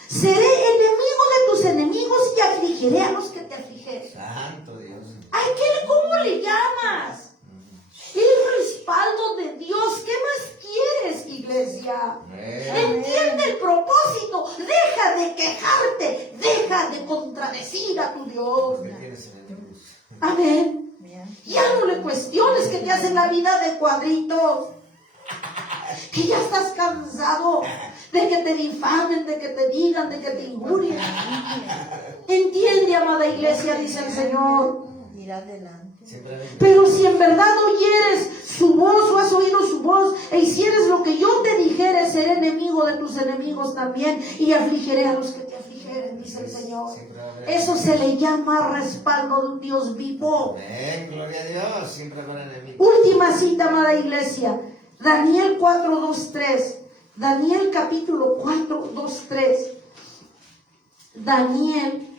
seré enemigo de tus enemigos y afligiré a los que te afligeren. Santo Dios. Ay, ¿cómo le llamas? El respaldo de Dios. ¿Qué más quieres, iglesia? Amén. Entiende el propósito. Deja de quejarte. Deja de contradecir a tu Dios. ¿Qué tienes enemigos? Amén. Ya no le cuestiones que te hacen la vida de cuadritos. Que ya estás cansado de que te difamen, de que te digan, de que te injurien. Entiende, amada iglesia, dice el Señor. Ir adelante. Siempre amén. Pero si en verdad oyeres su voz o has oído su voz e hicieres lo que yo te dijere, seré enemigo de tus enemigos también y afligiré a los que te afligeren, dice el Señor. Siempre amén. Eso se le llama respaldo de un Dios vivo. Amén. Gloria a Dios. Siempre habrá enemigos. Última cita, amada iglesia. Daniel 4:2-3. Daniel capítulo 4:2-3. Daniel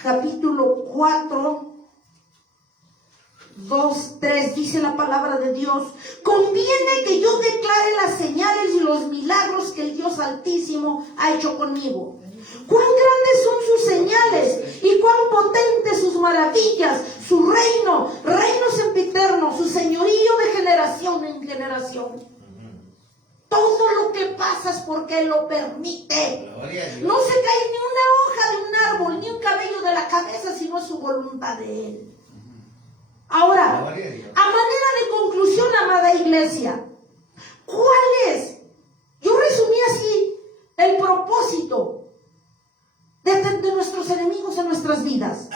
capítulo 4:2-3 dice la palabra de Dios: conviene que yo declare las señales y los milagros que el Dios Altísimo ha hecho conmigo. Cuán grandes son sus señales y cuán potentes sus maravillas, su reino sempiterno, su señorío de generación en generación. Todo lo que pasa es porque Él lo permite. Gloria a Dios. No se cae ni una hoja de un árbol, ni un cabello de la cabeza, sino su voluntad de Él. Ahora, Gloria a Dios. a manera de conclusión, amada iglesia, ¿cuál es? Yo resumí así el propósito de nuestros enemigos en nuestras vidas.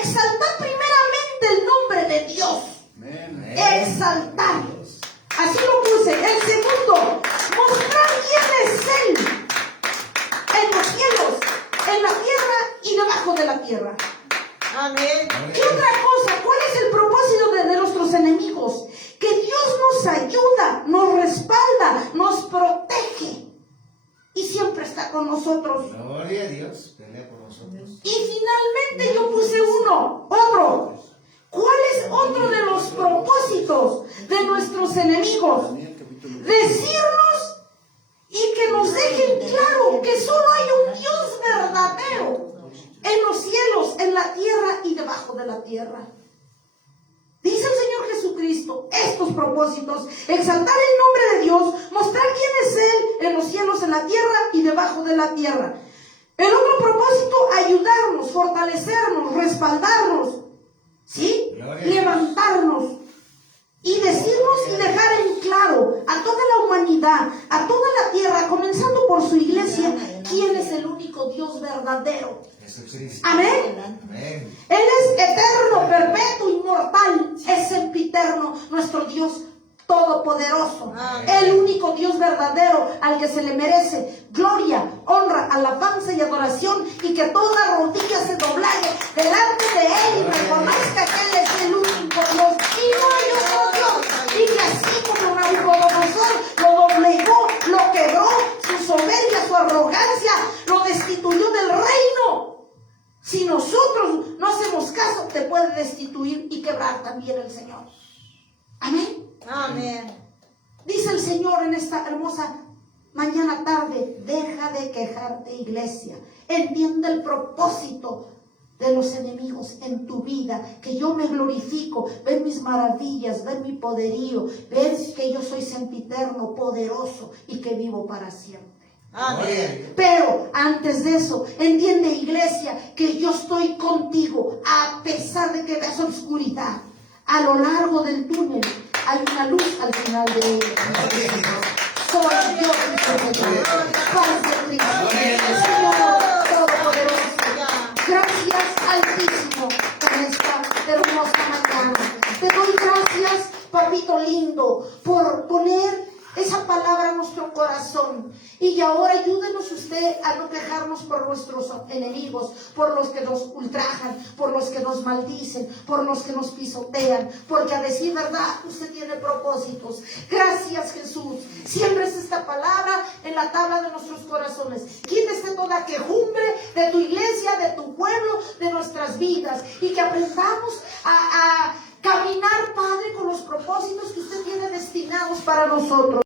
Exaltar primeramente el nombre de Dios. Amén. Exaltar. Así lo puse. El segundo, mostrar quién es Él en los cielos, en la tierra y debajo de la tierra. Amén. ¿Qué otra cosa? ¿Cuál es el propósito de nuestros enemigos? Que Dios nos ayuda, nos respalda, nos protege y siempre está con nosotros. Gloria a Dios. Pelea por nosotros. Y finalmente yo puse otro. ¿Cuál es otro de los propósitos de nuestros enemigos? Decirnos y que nos dejen claro que solo hay un Dios verdadero en los cielos, en la tierra y debajo de la tierra. Dice el Señor Jesucristo estos propósitos: exaltar el nombre de Dios, mostrar quién es Él en los cielos, en la tierra y debajo de la tierra. El otro propósito: ayudarnos, fortalecernos, respaldarnos, ¿sí? Levantarnos y decirnos y dejar en claro a toda la humanidad, a toda la tierra, comenzando por su iglesia, quién es el único Dios verdadero. Jesucristo. Amén. Amén. Él es eterno, perpetuo, inmortal, es sempiterno, nuestro Dios todopoderoso, el único Dios verdadero al que se le merece gloria, honra, alabanza y adoración, y que toda rodilla se doblague delante de Él y reconozca que Él es el único Dios y no hay otro Dios, y que así como Nabucodonosor lo doblegó, lo quebró, su soberbia, su arrogancia, lo destituyó del reino. Si nosotros no hacemos caso, te puede destituir y quebrar también el Señor. Amén. Amén. Dice el Señor en esta hermosa mañana tarde: deja de quejarte, iglesia. Entiende el propósito de los enemigos en tu vida, que yo me glorifico, ver mis maravillas, ver mi poderío, ver que yo soy sempiterno, poderoso y que vivo para siempre. Amén. Pero antes de eso, entiende, iglesia, que yo estoy contigo a pesar de que veas oscuridad. A lo largo del túnel hay una luz al final de él. Soy yo, dice el Señor. Paz de Cristo, Señor Todopoderoso. Gracias, Altísimo, por esta hermosa mañana. Te doy gracias, Papito lindo, por poner esa palabra en nuestro corazón. Y ahora ayúdenos usted a no quejarnos por nuestros enemigos, por los que nos ultrajan, por los que nos maldicen, por los que nos pisotean, porque a decir verdad usted tiene propósitos. Gracias, Jesús. Siembres esta palabra en la tabla de nuestros corazones. Quítese toda quejumbre de tu iglesia, de tu pueblo, de nuestras vidas y que aprendamos a caminar, Padre, con los propósitos que usted tiene destinados para nosotros.